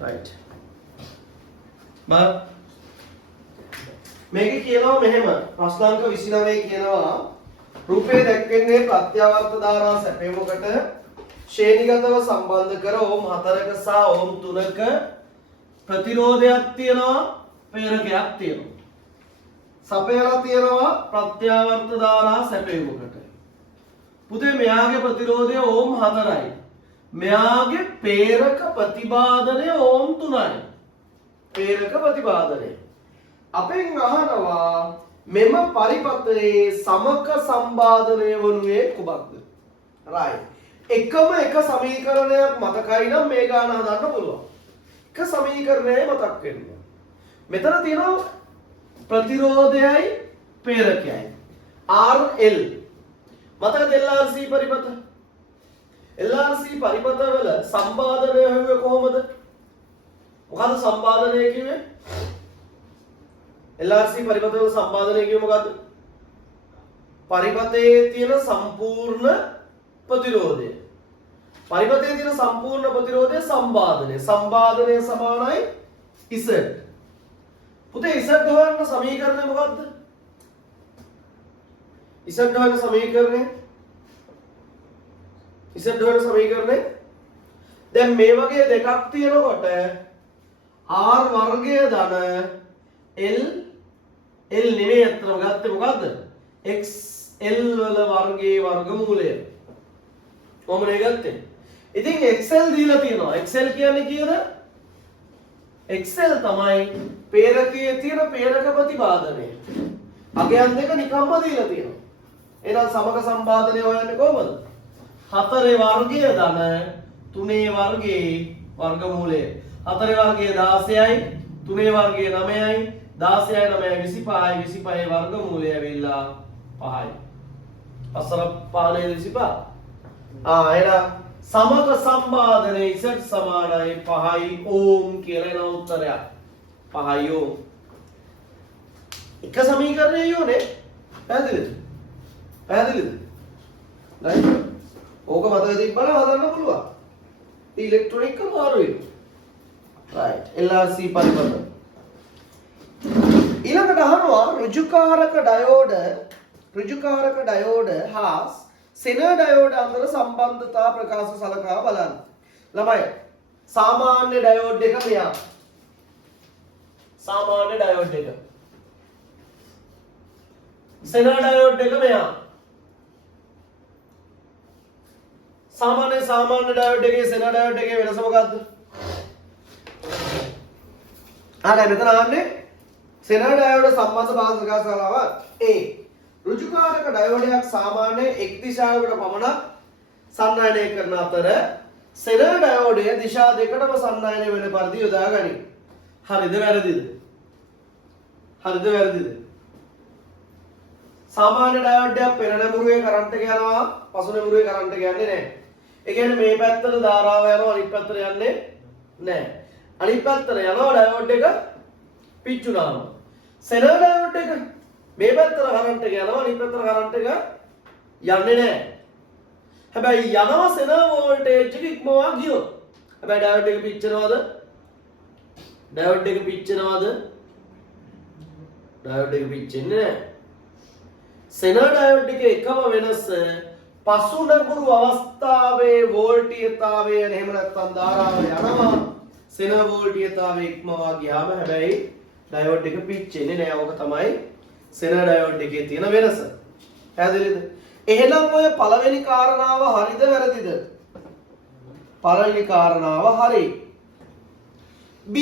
right බාර මේකේ කියනවා මෙහෙම ප්‍රශ්නාංක 29 කියනවා රූපේ දැක්වෙන්නේ ප්‍රත්‍යවර්ත ධාරා සැපයමකට ශ්‍රේණිගතව සම්බන්ධ කර ඕම් 4ක සහ ඕම් 3ක ප්‍රතිරෝධයක් තියෙනවා ප්‍රේරකයක් තියෙනවා සපයලා තියෙනවා ප්‍රත්‍යවර්ත ධාරා සැපයමකට පුතේ මෙයාගේ ප්‍රතිරෝධය ඕම් 4යි මෙයාගේ ප්‍රේරක ප්‍රතිබාධනය ඕම් 3යි ප්‍රේරක ප්‍රතිබාධනය අපෙන් අහනවා මෙම පරිපථයේ සමක සම්බාධනය වනුයේ කුමක්ද? right. එකම එක සමීකරණයක් මතකයි නම් මේ ගාන හදන්න පුළුවන්. එක සමීකරණයයි මතක් වෙනවා. මෙතන තියෙනවා ප්‍රතිරෝධයයි ප්‍රේරකයයි. RL. මතකද LRC පරිපථ? LRC පරිපථවල සම්බාධනය හුවේ කොහොමද? මොකද්ද සම්බාධනය කිව්වේ? LRC පරිපථවල සම්බාධනය කිව්ව මොකද්ද? පරිපථයේ තියෙන සම්පූර්ණ ප්‍රතිරෝධය. පරිපථයේ තියෙන සම්පූර්ණ ප්‍රතිරෝධය සම්බාධනය. සම්බාධනය සමානයි Z. පුතේ Z හොයන්න සමීකරණය මොකද්ද? Z හොයන්න සමීකරණය දැන් මේ වගේ දෙකක් තියෙනකොට R වර්ගය ධන L නෙමෙයි අත්‍තරම ගත්තේ මොකද්ද? XL වල වර්ගයේ වර්ගමූලය. කොහොමද ගත්තේ? ඉතින් XL දීලා තියෙනවා. XL කියන්නේ කීයද? XL තමයි ප්‍රේරකයේ තියෙන ප්‍රේරක ප්‍රතිබාධනය. අගයන් දෙක නිකම්ම දීලා තියෙනවා. එහෙනම් සමක සම්බාධනය හොයන්නේ කොහොමද? 4 වර්ගය ධන 3 වර්ගයේ වර්ගමූලය. 4 වර්ගයේ 16යි 3 වර්ගයේ 9යි 16යි 9යි 25යි 25යි වර්ගමූලය ඇවිල්ලා 5යි. අසර 5 25. එහෙනම් සමක සම්බාධනයේ Z සමානයි 5යි ඕම් කියලා එන උත්තරයක්. 5යි ඕම්. එක සමීකරණය යෝනේ. පැහැදිලිද? right? ඕක මතක තිබ්බම හදන්න පුළුවන්. ඉලෙක්ට්‍රොනික මාරුයි. right. LRC පරිපථ. ඊළඟට අහනවා ඍජුකාරක ඩයෝඩ හා සෙනර් ඩයෝඩ අතර සම්බන්ධතා ප්‍රකාශ සලකා බලන්න. ළමයි සාමාන්‍ය ඩයෝඩ් එක මෙයා. සාමාන්‍ය ඩයෝඩ් එක. සෙනර් ඩයෝඩ් එක මෙයා. සාමාන්‍ය ඩයෝඩ් එකේ සෙනර් ඩයෝඩ් එකේ වෙනස මොකක්ද? මෙතන ආන්නේ සෙනර් ඩයෝඩ් සම්බන්ධ භාජකශාලාව A. ඍජුකාරක ඩයෝඩයක් සාමාන්‍ය එක් දිශාවකට පමණක් සන්නායනය කරන අතර සෙනර් ඩයෝඩය දිශා දෙකටම සන්නායනය වෙන පරිදි යොදා ගනී. හරිද වැරදිද? සාමාන්‍ය ඩයෝඩයක් පෙර නැඹුරුවේ කරන්ට් එක යනවා පසු නැඹුරුවේ කරන්ට් එක යන්නේ නැහැ. ඒ කියන්නේ මේ පැත්තට ධාරාව යනවා අනිත් පැත්තට යන්නේ නැහැ. අනිත් පැත්තට යනවා ඩයෝඩ් එක පිච්චුනාම. සෙනර් ඩයෝඩ් එක මේ පැත්තට කරන්ට් එක යනවා අනිත් පැත්තට කරන්ට් එක යන්නේ නැහැ. හැබැයි යනවා සෙනර් වෝල්ටේජ් එක ඉක්මවා ගියොත්. හැබැයි ඩයෝඩ් එක පිච්චෙනවද? ඩයෝඩ් එක පිච්චෙන්නේ නැහැ. සෙනර් ඩයෝඩ් එකේ එකම වෙනස පසු නැඹුරු අවස්ථාවේ වෝල්ටීයතාවය එහෙම නැත්නම් ධාරාව යනවා සෙනර් වෝල්ටීයතාවය ඉක්මවා ගියාම හැබැයි ඩයෝඩ් එක පිච්චෙන්නේ නැහැ. ඕක තමයි සෙනර් ඩයෝඩ් එකේ තියෙන වෙනස. පැහැදිලිද? එහෙනම් ඔය පළවෙනි කාරණාව හරිද වැරදිද? පළවෙනි කාරණාව හරි. B.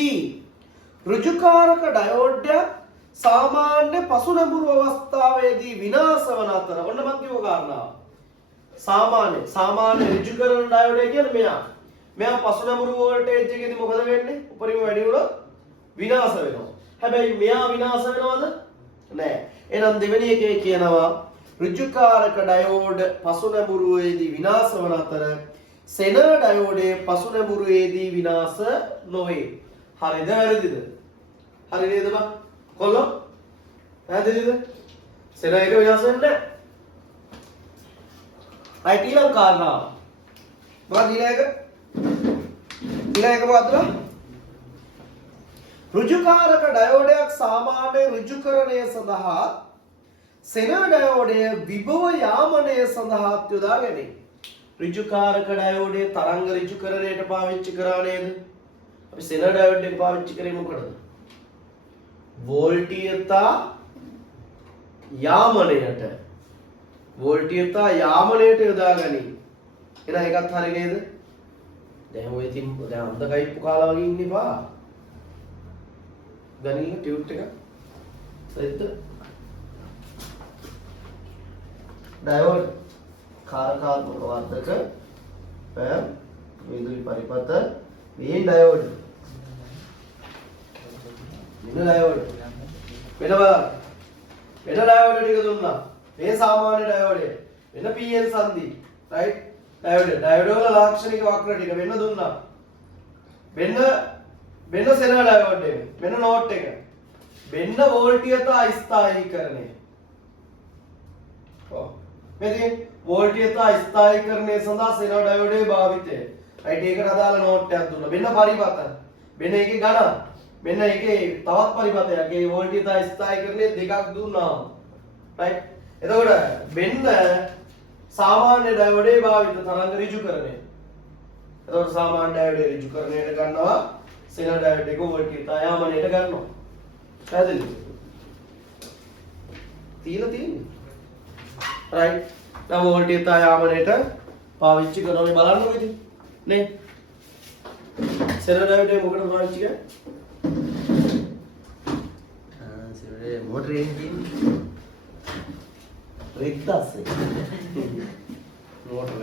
ඍජුකාරක ඩයෝඩ්යක් සාමාන්‍ය පසු නැඹුරු අවස්ථාවේදී විනාශ වන අතර ඔන්න මධ්‍යම කාරණාව. සාමාන්‍ය ඍජුකරණ ඩයෝඩය කියන්නේ මෙයා පසු නැඹුරු වෝල්ටේජ් එකේදී මොකද වෙන්නේ? උපරිම වැඩි වුණොත් විනාශ වෙනවා. හැබැයි මෙයා විනාශ වෙනවද? නැහැ. එහෙනම් දෙවෙනි එකේ කියනවා ඍජුකාරක ඩයෝඩ් පසු නැඹුරුවේදී විනාශ වන අතර සෙනර් ඩයෝඩයේ පසු නැඹුරුවේදී විනාශ නොවේ. හරිද වැරදිද? හරි නේද බං? කොල්ලෝ පැහැදිලිද? සෙනර් එක විනාශ වෙන්නේ නැහැ. right ඊළඟ කාරණාව. මොකක්ද ඊළඟ මොකක්ද? ඍජුකාරක ඩයෝඩයක් සාමාන්‍ය ඍජුකරණය සඳහා සෙන ඩයෝඩය විභව යාමනය සඳහා යොදා ගැනේ. ඍජුකාරක ඩයෝඩය තරංග ඍජුකරණයට පාවිච්චි කරා නේද? අපි සෙන ඩයෝඩ් එක පාවිච්චි කරේ මොකටද? වෝල්ටීයතා යාමනයට. වෝල්ටීයතා යාමනයට යොදා ගනී. එහෙනම් ඒකත් හරි නේද? දැන් ඔය ඉතින් දැන් අන්ධකයිප්පු කාලා වගේ ඉන්නේ බා. ගණින්න ටියුට් එක. සෙද්ද? ඩයෝඩ් කාරකාත්මක වර්ධක පැම් විදුලි පරිපථ මේ ඩයෝඩ්. මෙන්න ඩයෝඩ්. මෙන්න බලන්න. මෙන්න ඩයෝඩ් ටික දුන්නා. මේ සාමාන්‍ය ඩයෝඩය. මෙන්න PN සංදි. රයිට්? ඩයෝඩ් වල ලාක්ෂණික වක්‍ර ටික මෙන්න දුන්නා. මෙන්න සෙන ඩයෝඩ් එක. මෙන්න නෝට් එක. මෙන්න වෝල්ටීයතා ස්ථායීකරණය. ඔව්. මෙතන වෝල්ටීයතා ස්ථායීකරණය සඳහා සෙන ඩයෝඩේ භාවිතය. රයිට් ඒකට අදාළ නෝට් එකක් දුන්නා. මෙන්න පරිපථ. මෙන්න ඒකේ ගණන්. මෙන්න ඒකේ තවත් පරිපථයක්. ඒ වෝල්ටීයතා ස්ථායීකරණය දෙකක් දුන්නා. රයිට්. එතකොට මෙන්න සාමාන්‍ය ඩයෝඩේ භාවිත තරංග ඍජුකරණය. එතකොට සාමාන්‍ය ඩයෝඩේ ඍජුකරණයට ගන්නවා සෙන ඩයෝඩ් එක වෝල්ටීයතා යාමනයට ගන්නවා. පැහැදිලිද? තියෙන්නේ. රයිට්. දැන් වෝල්ටීයතා යාමනයට පාවිච්චි කරනවා මේ බලන්නකො ඉතින්. නේ? සෙන ඩයෝඩ් එක මොකටද පාවිච්චි කරන්නේ? සෙන ඩයෝඩ් මෝටරේ තියෙන්නේ. रिक्तासे मोटर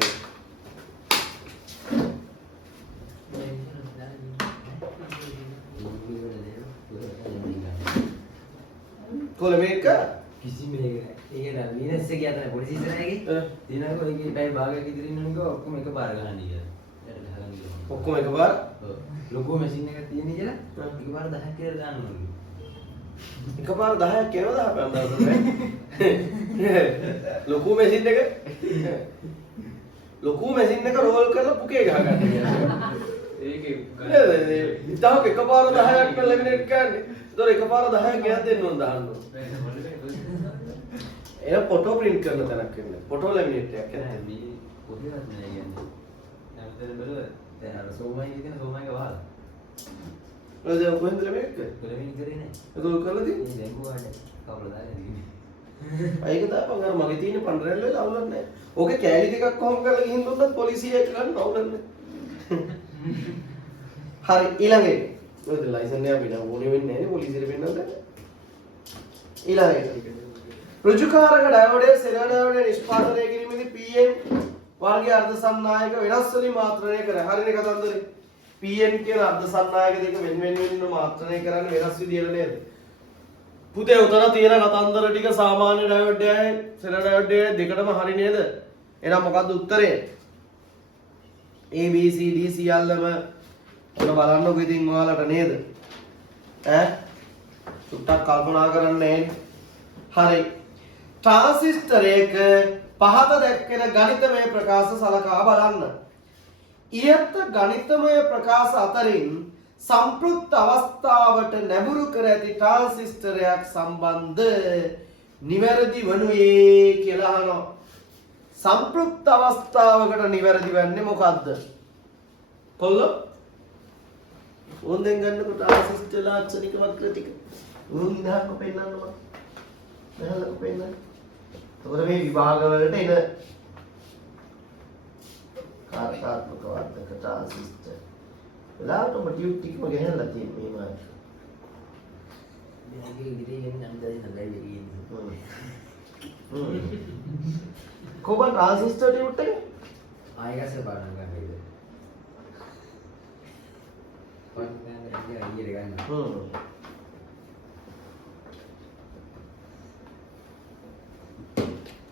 कोले मेट का किसी में ये ना मीनस से क्या था पुलिस से रहेगी दिना को एक टाइम भाग के कितनी उनको आपको मेकअप बार कहानी है आपको मेकअप बार लोगों मशीन ने करती नहीं जरा एक बार दहा के दान होगी එකපාර 10ක් කියනවා 10 පන්දාට ලොකු මැෂින් එක රෝල් කරලා පුකේ ගහ ගන්න කියන්නේ ඒකේ ඉතාලක එකපාර 10ක් ලැමිනේට් කරන්නේ ඒතොර එකපාර 10ක් ගියක් දෙන්න ඕන දාන්න ඕන එයා ෆොටෝ print කරන තැනක් වෙන්නේ ෆොටෝ ලැමිනේට් එකක් නෑ මේ කොහෙවත් නෑ කියන්නේ නැවතන බල දැන් අර සෝමයි කියන සෝමයික වහලා ඔය කොහෙන්ද ලැබෙන්නේ? කොලෙමින් කරේ නෑ. ඒක කරලා තියෙන්නේ. මේ බැංකුව වල කවුරුද දාන්නේ? ඒක දාපන් අර මගේ තියෙන පන්රැල්ල වෙලා අවුලක් නැහැ. ඕකේ කෑලි දෙකක් කොහොම කරලා ගිහින් දුන්නත් පොලිසියට ගන්න අවුලක් නැහැ. හරි ඊළඟ එක. ඔය ලයිසන් එක අපිට ඕනේ වෙන්නේ නැහැ නේ පොලිසියට පෙන්නන්න. ඊළඟ එක. ඍජුකාරක ඩයෝඩයේ සෙන ඩයෝඩයේ නිෂ්පාදනය කිරීමේදී PN වර්ගයේ අර්ධ සන්නායක වෙනස් වලින් මාත්‍රණය කරයි. හරිනේ කතන්දරේ. PN කියන අර්ධ සන්නායක දෙක වෙන මාත්‍රණය කරන්නේ වෙනස් විදියට නේද? පුතේ උතන තියෙන කතන්දර ටික සාමාන්‍ය ඩයෝඩ් එකයි සෙන ඩයෝඩ් එකයි දෙකටම හරි නේද? එහෙනම් මොකද්ද උත්තරය? A B C D සියල්ලම ඔන්න බලන්නකො ඉතින් ඔයාලට නේද? සුට්ටක් කල්පනා කරන්නේ හරි. ට්‍රාන්සිස්ටරයක පහත දැක්වෙන ගණිතමය ප්‍රකාශ සලකා බලන්න. ඉහත ගණිතමය ප්‍රකාශ අතරින් සම්ප්‍රයුක්ත අවස්ථාවට නැඹුරු කර ඇති ට්‍රාන්සිස්ටරයක් සම්බන්ධ නිවැරදි වනුයේ කියලා අහනවා. සම්ප්‍රයුක්ත අවස්ථාවකට නිවැරදි වෙන්නේ මොකද්ද? කොල්ලෝ ඕන් දැන් ගන්නකොට ට්‍රාන්සිස්ටර් ලාක්ෂණික වක්‍ර ටික ඕන් ඉඳහම පෙන්නන්න මම. දැන් පෙන්නන්න. ඒතකොට මේ විභාග වලට එන කාර්යාත්මක වර්ධක ට්‍රාන්සිස්ටර් වෙලාවටම ටියුබ් ටිකම ගහලා තියෙන මේ මාත් මේකේ ඉදිරියෙන් නම් දැන් නැගලා ඉන්නේ කොබන් ට්‍රාන්සිස්ටර් ටියුබ් එක ආයෙත් පාඩම් ගන්න ඉතින් පාඩම් ගන්න ඉතින් ගන්න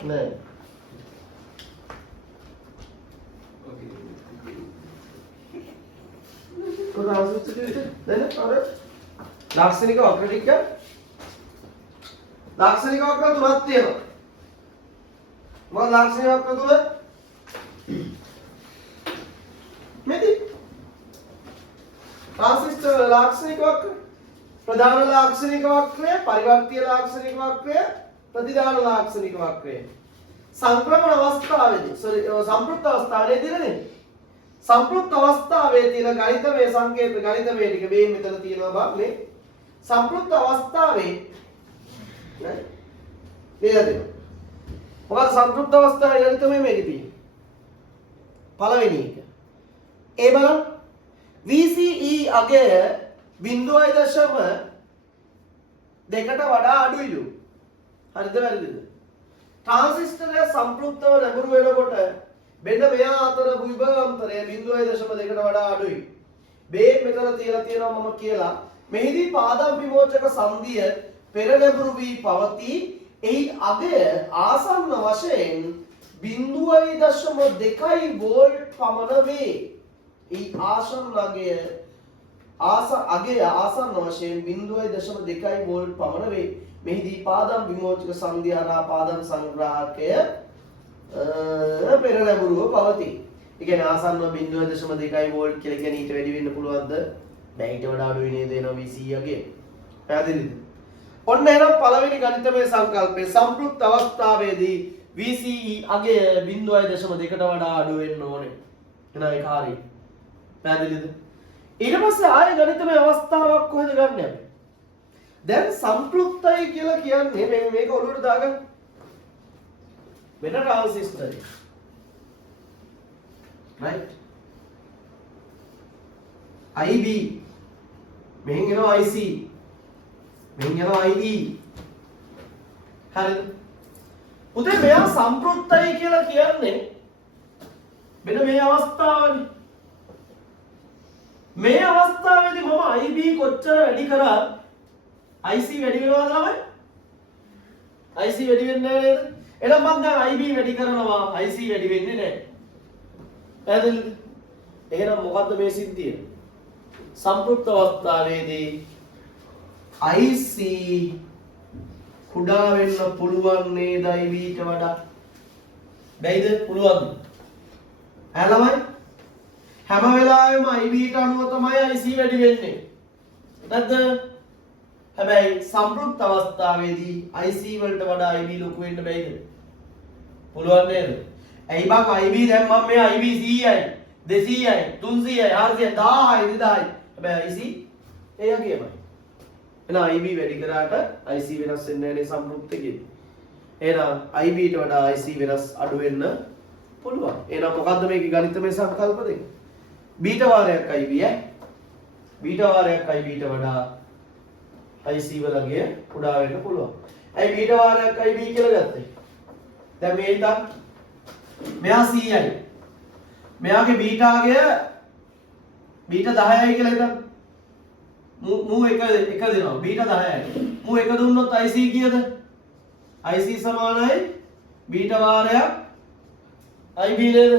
නෑ लाक्षणिक वक्र टिक लाक्षणिक वक्र तुलना තියෙනවා මොකද लाक्षणिक वक्र තුල ලාක්ෂණික වක්‍රය. ප්‍රධාන ලාක්ෂණික වක්‍රය, පරිවර්තීය ලාක්ෂණික වක්‍රය, ප්‍රතිදාන ලාක්ෂණික වක්‍රය. සංක්‍රමණ අවස්ථාවේදී සම්ප්‍රයුක්ත අවස්ථාවේදී නේද? සම්ප්‍රයුක්ත අවස්ථාවේ තියෙන ගණිතමය සංකේත ගණිතමය ටික මේ මෙතන තියෙනවා බලන්න. සම්ප්‍රයුක්ත අවස්ථාවේ නේද? නේද? මොකද සම්ප්‍රයුක්ත අවස්ථාවේ ගණිතමය මේකේ තියෙන්නේ. පළවෙනි එක. ඒ බලන්න VCE අගය 0.2කට වඩා අඩුයිලු. හරිද වැරදිද? ට්‍රාන්සිස්ටරය සම්ප්‍රයුක්තව නැඹුරු වෙනකොට මෙන්න මෙයා අතර විභවාන්තරය 0.2කට වඩා අඩුයි. මේ මෙතන තියලා තියෙනවා මම කියලා. මෙහිදී පාදම් විමෝචක සංදිය පෙර නැඹුරු වී පවතී. එහි අගය ආසන්න වශයෙන් 0.2 වෝල්ට් පමණ වේ. ඒ ආසන්න අගය ආසන්න වශයෙන් 0.2 වෝල්ට් පමණ වේ. මෙහිදී පාදම් විමෝචක සංදිය හරහා පාදම් සංග්‍රාහකය පෙර නැඹුරුව පවතී. ඒ කියන්නේ ආසන්න 0.2 වෝල්ට් කියලා කියන්නේ ඊට වැඩි වෙන්න පුළුවන්ද? දැන් ඊට වඩා අඩුයි නේද එනවා VCE අගය. පැහැදිලිද? ඔන්න එහෙනම් පළවෙනි ගණිතමය සංකල්පය සම්ප්‍රයුක්ත අවස්ථාවේදී VCE අගය 0.2කට වඩා අඩු වෙන්න ඕනේ. එහෙනම් ඒක හරියි. පැහැදිලිද? ඊට පස්සේ ආයෙ ගණිතමය අවස්ථාවක් කොහෙද ගන්න අපි? දැන් සම්ප්‍රයුක්තයි කියලා කියන්නේ මේක ඔළුවට දාගන්න. මෙන්න ට්‍රාන්සිස්ටර්. right? IB මෙහෙන් එනවා IC මෙහෙන් යනවා IE. හරිද? උදේ මෙයා සම්ප්‍රයුක්තයි කියලා කියන්නේ මෙන්න මේ අවස්ථාවනේ. මේ අවස්ථාවේදී මම IB කොච්චර වැඩි කරා IC වැඩි වෙනවද ළමයි? IC වැඩි වෙන්නේ නැහැ නේද? එහෙනම් මම දැන් IB වැඩි කරනවා IC වැඩි වෙන්නේ නැහැ. පැහැදිලිද? එහෙනම් මොකද්ද මේ සිද්ධිය? සම්ප්‍රයුක්ත අවස්ථාවේදී IC කුඩා වෙන්න පුළුවන් නේද IBට වඩා? බැයිද? පුළුවන්ද? ළමයි හැම වෙලාවෙම IBට අනුව තමයි IC වැඩි වෙන්නේ. නැත්ද? හැබැයි සම්ප්‍රයුක්ත අවස්ථාවේදී IC වලට වඩා IB ලොකු වෙන්න බැයිද? පුළුවන් නේද? ඇයි බං IB දැන් මම මේ IB 100යි 200යි 300යි 400යි 1000යි 2000යි. හැබැයි IC ඒ වගේමයි. එහෙනම් IB වැඩි කරාට IC වෙනස් වෙන්නේ නැහැ නේ සම්ප්‍රයුක්තකෙදී. එහෙනම් IBට වඩා IC වෙනස් අඩු වෙන්න පුළුවන්. එහෙනම් මොකද්ද මේකේ ගණිතමය සංකල්ප දෙක? බීට වාරයක් IB බීට වාරයක් IBට වඩා IC වලගේ කුඩා වෙන්න පුළුවන්. ඇයි බීට වාරයක් IB කියලා ගත්තේ? දැන් මේ හිතක් මෙයා 100යි. මෙයාගේ බීටාගය බීට 10යි කියලා හිතන්න. මූ එක දෙනවා බීට 10යි. මූ එක දුන්නොත් IC කීයද? IC සමානයි බීට වාරයක් IB නේද?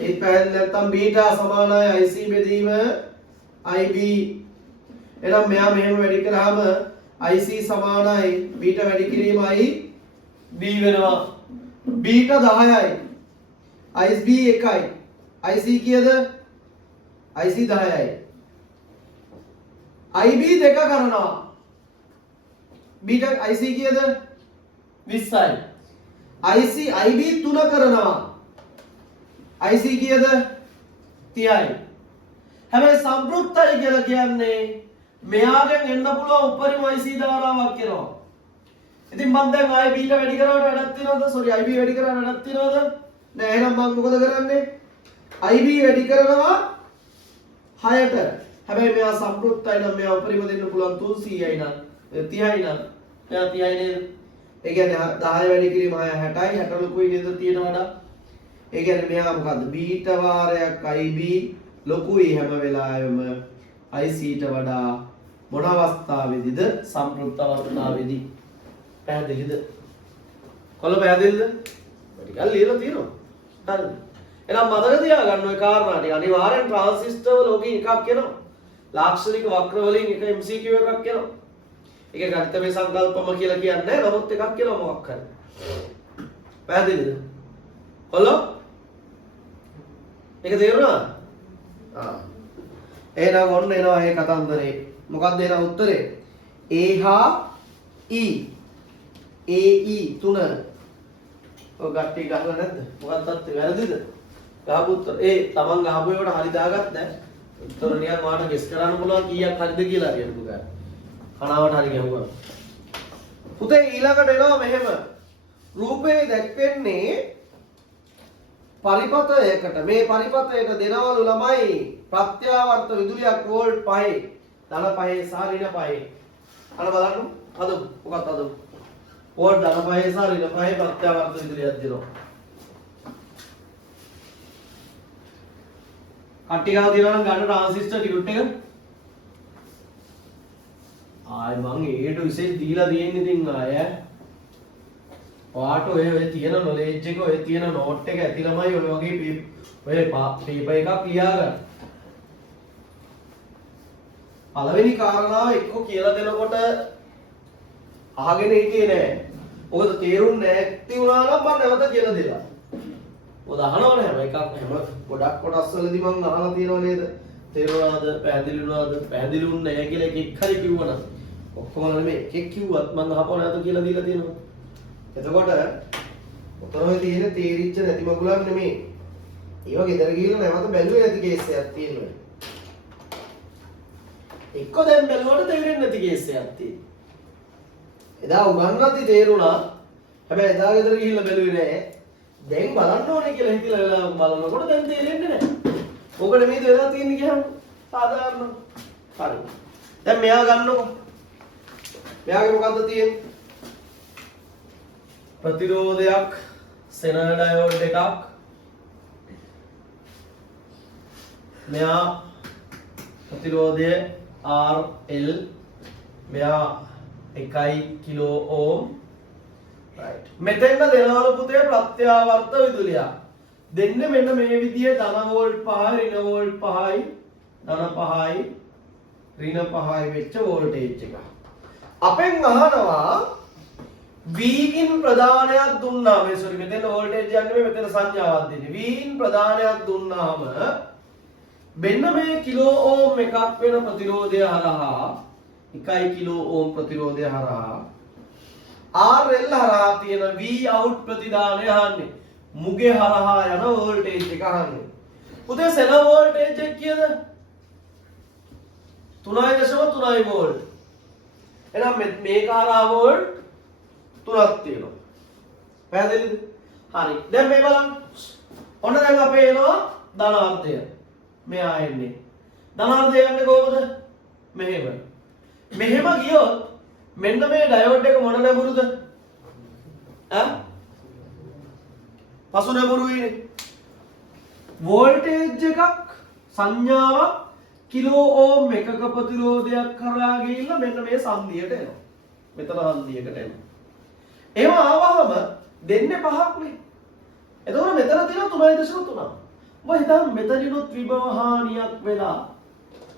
ඒ පැහැදිලි නැත්නම් බීටා සමානයි IC බෙදීම IB. එහෙනම් මෙයා මෙහෙම වැඩි කරාම IC සමානයි බීට වැඩි කිරීමයි B වෙනවා. බීට 10යි. IB 1යි. IC කීයද? IC 10යි. IB 2 කරනවා. බීට IC කීයද? 20යි. IB 3 කරනවා. IC කීයද? 30යි. හැබැයි සම්ප්‍රයුක්තයි කියලා කියන්නේ මෙයාගෙන් එන්න පුළුවන් උපරිම IC ධාරාවක් කියනවා. ඉතින් මම දැන් IB ට වැඩි කරාට වැඩක් තියනවද? sorry IB වැඩි කරාට වැඩක් තියනවද? නෑ. එහෙනම් මම මොකද කරන්නේ? IB වැඩි කරනවා 6ට. හැබැයි මෙයා සම්ප්‍රයුක්තයි නම් මෙයා උපරිම දෙන්න පුළුවන් 300යි නම් 30යි නම් මෙයා 30යි නේද? ඒ කියන්නේ 10 වැඩි කිරීම 6 60යි 60 ලොකුයි නේද 30ට වඩා? ඒ කියන්නේ මෙයා මොකද්ද? බීට වාරයක් IB ලොකුයි හැම වෙලාවෙම ICට වඩා මොන අවස්ථාවේදීද? සම්ප්‍රයුක්ත අවස්ථාවේදී. පැහැදිලිද? කොල්ල පැහැදිලිද? ටිකක් ලියලා තියෙනවා. හරිද? එහෙනම් මතක තියාගන්න ওই කාරණා ටික. අනිවාර්යෙන් ට්‍රාන්සිස්ටර් වල ඔකින් එකක් එනවා. ලාක්ෂණික වක්‍ර වලින් එක MCQ එකක් එනවා. ඒක ගණිතමය සංකල්පම කියලා කියන්නේ නැහැ. නමුත් එකක් එනවා මොකක් හරි. පැහැදිලිද? කොල්ල? ඒක තේරුණා? එහෙනම් ඔන්න එනවා ඒ කතන්දරේ. මොකක්ද එන උත්තරේ? A හා E. AE 3. ඔය ගැටි ගහලා නැද්ද? මොකක්ද අත් වැරදිද? ගහපු උත්තර. ඒ තමන් ගහපු ඒවට හරි දාගත්ත නැහැ. උත්තර නිකන් ඔයාලට ගෙස් කරන්න පුළුවන් කීයක් හරිද කියලා හරියට පුතා. කනාවට හරි ගහුවා. පුතේ ඊළඟට එනවා මෙහෙම. රූපේ දැක්වෙන්නේ පරිපථයකට. මේ පරිපථයට දෙනවලු ළමයි ප්‍රත්‍යාවර්ත විදුලියක් වෝල්ට් 5 ධන 5 සහ ඍණ 5. අර බලන්න. අද මොකක්ද අද? වෝල්ට් ධන 5 සහ ඍණ 5 ප්‍රත්‍යාවර්ත විදුලියක් දෙනවා. කට්ටියව තියනවා නම් ගන්න ට්‍රාන්සිස්ටර් ටියුට් එක. ආයි මං ඒට විශේෂ දීලා තියෙන්නේ ඉතින් ආය. ඔයාට ඔය තියෙන නොලෙජ් එක ඔය තියෙන නෝට් එක ඇති ළමයි ඔය වගේ ඔය පේපර් එකක් ලියා ගන්න. පළවෙනි කාරණාව එක්ක කියලා දෙනකොට අහගෙන හිටියේ නෑ. මොකද තේරුන්නේ නැති වුණා නම් මම නැවත කියලා දෙලා. මොකද අහනවනේ හැම එකක් හැම ගොඩක් කොටස් වලදී මම අහලා තියෙනව නේද? තේරුණාද? පැහැදිලි වුණාද? පැහැදිලි වුණ නැහැ කියලා එකක් හරි කිව්වනම් ඔක්කොම නෙමෙයි එකක් කිව්වත් මම අහපව නැත කියලා දීලා තියෙනවා. එතකොට උතරෝයි තියෙන තේරිච්ච නැති මගුලක් නෙමෙයි. ඒව ගෙදර ගිහිල්ලා නැවත බැලුවේ නැති කේස් එකක් තියෙනවා. එක්ක දැන් බැලුවට තේරෙන්නේ නැති කේස් එකක් තියෙනවා. එදා උගන්වද්දි තේරුණා. හැබැයි එදා ගෙදර ගිහිල්ලා බැලුවේ නැහැ. දැන් බලන්න ඕනේ කියලා හිතලා බලනකොට දැන් තේරෙන්නේ නැහැ. ඕක නෙමෙයිද වෙලා තියෙන්නේ කියහම සාධාරණ. හරි. දැන් මෙයා ගන්නකො. මෙයාගේ මොකද්ද තියෙන්නේ? ප්‍රතිරෝධයක් සෙනර් ඩයෝඩ් එකක්. මෙයා ප්‍රතිරෝධය RL මෙයා 1 කිලෝ ඕම්. right. මෙතෙන්ද දෙනවලු පුතේ ප්‍රත්‍යාවර්ත විදුලියක්. දෙන්නේ මෙන්න මේ විදිහේ ධන වෝල්ට් 5 ඍණ වෝල්ට් 5යි ධන 5යි ඍණ 5යි වෙච්ච වෝල්ටේජ් එක. අපෙන් අහනවා V in ප්‍රදානයක් දුන්නා මේ සෝරි මෙතන වෝල්ටේජ් යන්නේ නෙමෙයි මෙතන සංඥාවක් දෙන්නේ. V in ප්‍රදානයක් දුන්නාම මෙන්න මේ කිලෝ ඕම් එකක් වෙන ප්‍රතිරෝධය හරහා 1 කිලෝ ඕම් ප්‍රතිරෝධය හරහා RL හරහා තියෙන V out ප්‍රතිදානය අහන්නේ. මුගේ හරහා යන වෝල්ටේජ් එක අහන්නේ. පුතේ සෙන වෝල්ටේජ් එක කීයද? 3.3 වෝල්ට්. එහෙනම් මේක හරහා වෝල්ට් 3ක් තියෙනවා. පැහැදිලිද? හරි. දැන් මේ බලන්න. ඔන්න දැන් අපේ එනවා ධනාර්ධය. මෙයා එන්නේ. ධනාර්ධය යන්නේ කොහොමද? මෙහෙම. මෙහෙම ගියොත් මෙන්න මේ ඩයෝඩ් එක මොන නැඹුරුද? පසු නැඹුරුයිනේ. වෝල්ටේජ් එකක් සංඥාවක් කිලෝ ඕම් එකක ප්‍රතිරෝධයක් කරා ගිහිල්ලා මෙන්න මේ සංදියට එනවා. මෙතන හන්දියකට එනවා. එහෙම ආවහම දෙන්නේ පහක්නේ. එතකොට මෙතන තියෙන 3.3. ඔබ හිතන්න මෙතනිනුත් විභව හානියක් වෙලා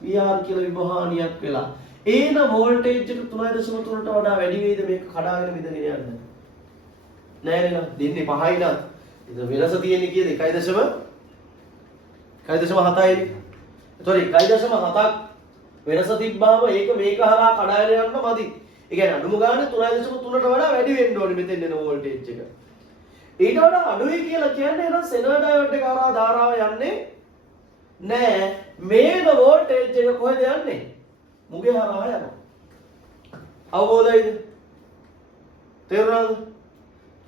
VR කියලා විභව හානියක් වෙලා ඒන වෝල්ටේජ් එක 3.3ට වඩා වැඩි වෙයිද මේක කඩාගෙන විදගෙන යන්නේ? නෑ නේද? දෙන්නේ 5යි නේද? ඉතින් වෙනස තියෙන්නේ කීයද? 1.7යි. එතකොට 1.7ක් වෙනස තිබ්බාම ඒක මේක හරහා කඩාගෙන යන්න මදි. ඒ කියන්නේ අඩුම ගානේ 3.3ට වඩා වැඩි වෙන්න ඕනේ මෙතෙන් එන වෝල්ටේජ් එක. ඊට වඩා අඩුයි කියලා කියන්නේ එහෙනම් සෙනර් ඩයෝඩ් එක හරහා ධාරාව යන්නේ නෑ. මේන වෝල්ටේජ් එක කොහෙද යන්නේ? මුගේ හරහා යනවා. අවබෝධයිද? තේරුණාද?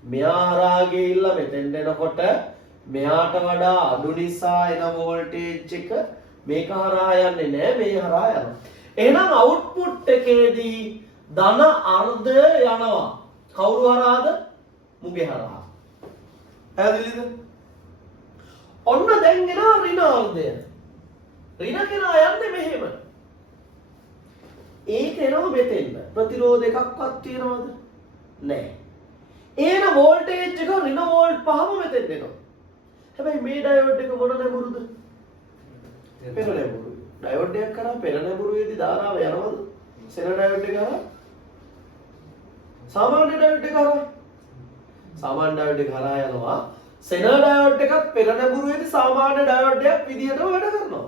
මෙයා හරහා ගිහිල්ලා මෙතෙන් එනකොට මෙයාට වඩා අඩු නිසා එන වෝල්ටේජ් එක මේක හරහා යන්නේ නෑ මේ හරහා යනවා. එහෙනම් අවුට්පුට් එකේදී ධන අර්ධය යනවා. කවුරු හරහාද? මුගේ හරහා. පැහැදිලිද? ඔන්න දැන් එනවා ඍණ අර්ධය. ඍණ කෙනා යන්නේ මෙහෙම. ඒක එනවා මෙතෙන්න. ප්‍රතිරෝධ එකක්වත් තියනවද? නැහැ. ඒන වෝල්ටේජ් එක ඍණ වෝල්ට් 5ම මෙතෙන් එනවා. හැබැයි මේ ඩයෝඩ් එක මොන නැඹුරුද? පෙර නැඹුරු. ඩයෝඩ් එකක් කරා පෙර නැඹුරුවේදී ධාරාව යනවද? සෙන ඩයෝඩ් එක කරා සාමාන්‍ය ඩයෝඩ් එක කරා සාමාන්‍ය ඩයෝඩ් එක කරා යනවා. සෙන ඩයෝඩ් එකත් පෙර නැඹුරුවේදී සාමාන්‍ය ඩයෝඩ් එකක් විදිහටම වැඩ කරනවා.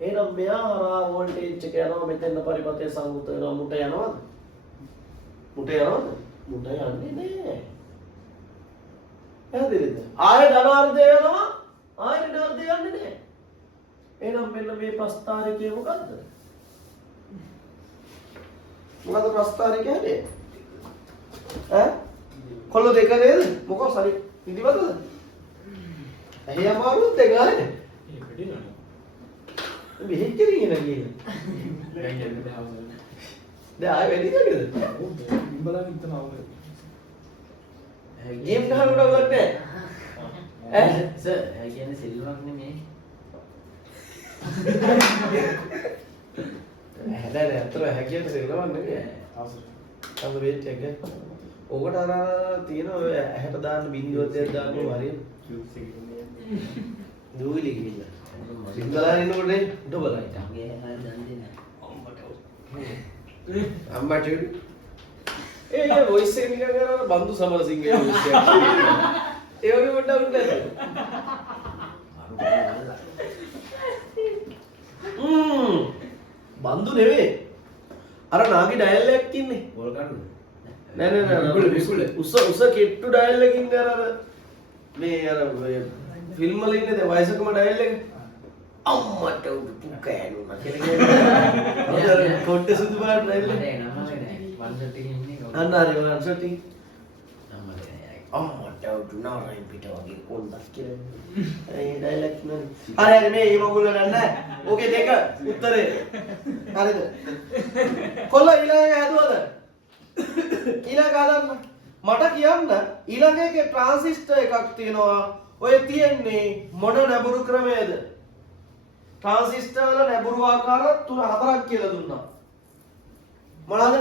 එහෙනම් මෙයා හරහා වෝල්ටේජ් එක යනවා මෙතෙන් පරිපථය සංවෘත වෙනවා මුට යනවද? මුට යනවද? මුට යන්නේ නෑ. පැහැදිලිද? ආයෙ ධනාර්ධය යනවා ආයෙ ඍණාර්ධය යන්නේ නෑ. එහෙනම් මෙන්න මේ ප්‍රස්ථාරකය මොකද්ද? මොකද්ද ප්‍රස්ථාරකය හැදේ? ඈ? කොල්ල දෙක නේද? මොකක් සරි ඉදිවතද? ඇහි අමාරුත් දෙක ආයේ. ඒ පිටිනවනේ. මෙහෙත් කිරින් එන ගියේ. දැන් යන්න බෑ. දැන් ආයෙ වැඩි නේද? උඹලා හිටම අවුල. ගේම් ගහනකොට අවුලක් නැහැ. ඈ? සර් ඒ කියන්නේ සිල්වක් නෙමෙයි. හැදෑනේ අතර හැකියට සිරවන්නේ නෙමෙයි. අවසර. අද වේට් එක ගන්න. ඕකට අර තියෙන ඔය ඇහැට දාන්න බින්දුවක් දෙයක් දාන්න හරියට. ජූස් එක ඉන්නේ. දූවිලි ගිහිල්ලා. සින්දලා ඉන්නකොට නේ උඩ බලයි. ගේ හරිය දන්නේ නැහැ. අම්මට ඒ වොයිස් එක නිකන් අර බන්දු සමරසිංහගේ වොයිස් එක. ඒ වගේ පොඩ්ඩක් උඩ බන්දු නෙවෙයි. අර නාගි ඩයල් එකක් ඉන්නේ. බෝල් කඩුද? නෑ නෑ නෑ විකුල උස කෙට්ටු ඩයල් එකකින් අර මේ අර ෆිල්ම් වල ඉන්නේ දැන් වයසකම ඩයල් එක. අම්මට උඩ පුකෑනුනා කියලා කියන්නේ. අර කොට්ට සුදු පාට ඩයල් එක. නෑ නම නෑ. වන් ෂොට් එකේ ඉන්නේ. අන්න හරි වන් ෂොට් එක. නම නෑ. අම්මට උඩ නාරයින් පිට වගේ කොන්දක් කියලා. ඒ ඩයලොග් නේ. හරි හරි මේ මගුල ගන්න. ඕකේ දෙක උත්තරේ. හරිද? කොල්ල ඊළඟ හැදුවද? ඊළඟ හදන්න. මට කියන්න ඊළඟ එකේ ට්‍රාන්සිස්ටර් එකක් තියෙනවා. ඔය තියෙන්නේ මොන නැඹුරු ක්‍රමයේද? ට්‍රාන්සිස්ටර් වල නැඹුරු ආකාර 4ක් කියලා දුන්නා. මොනවාද?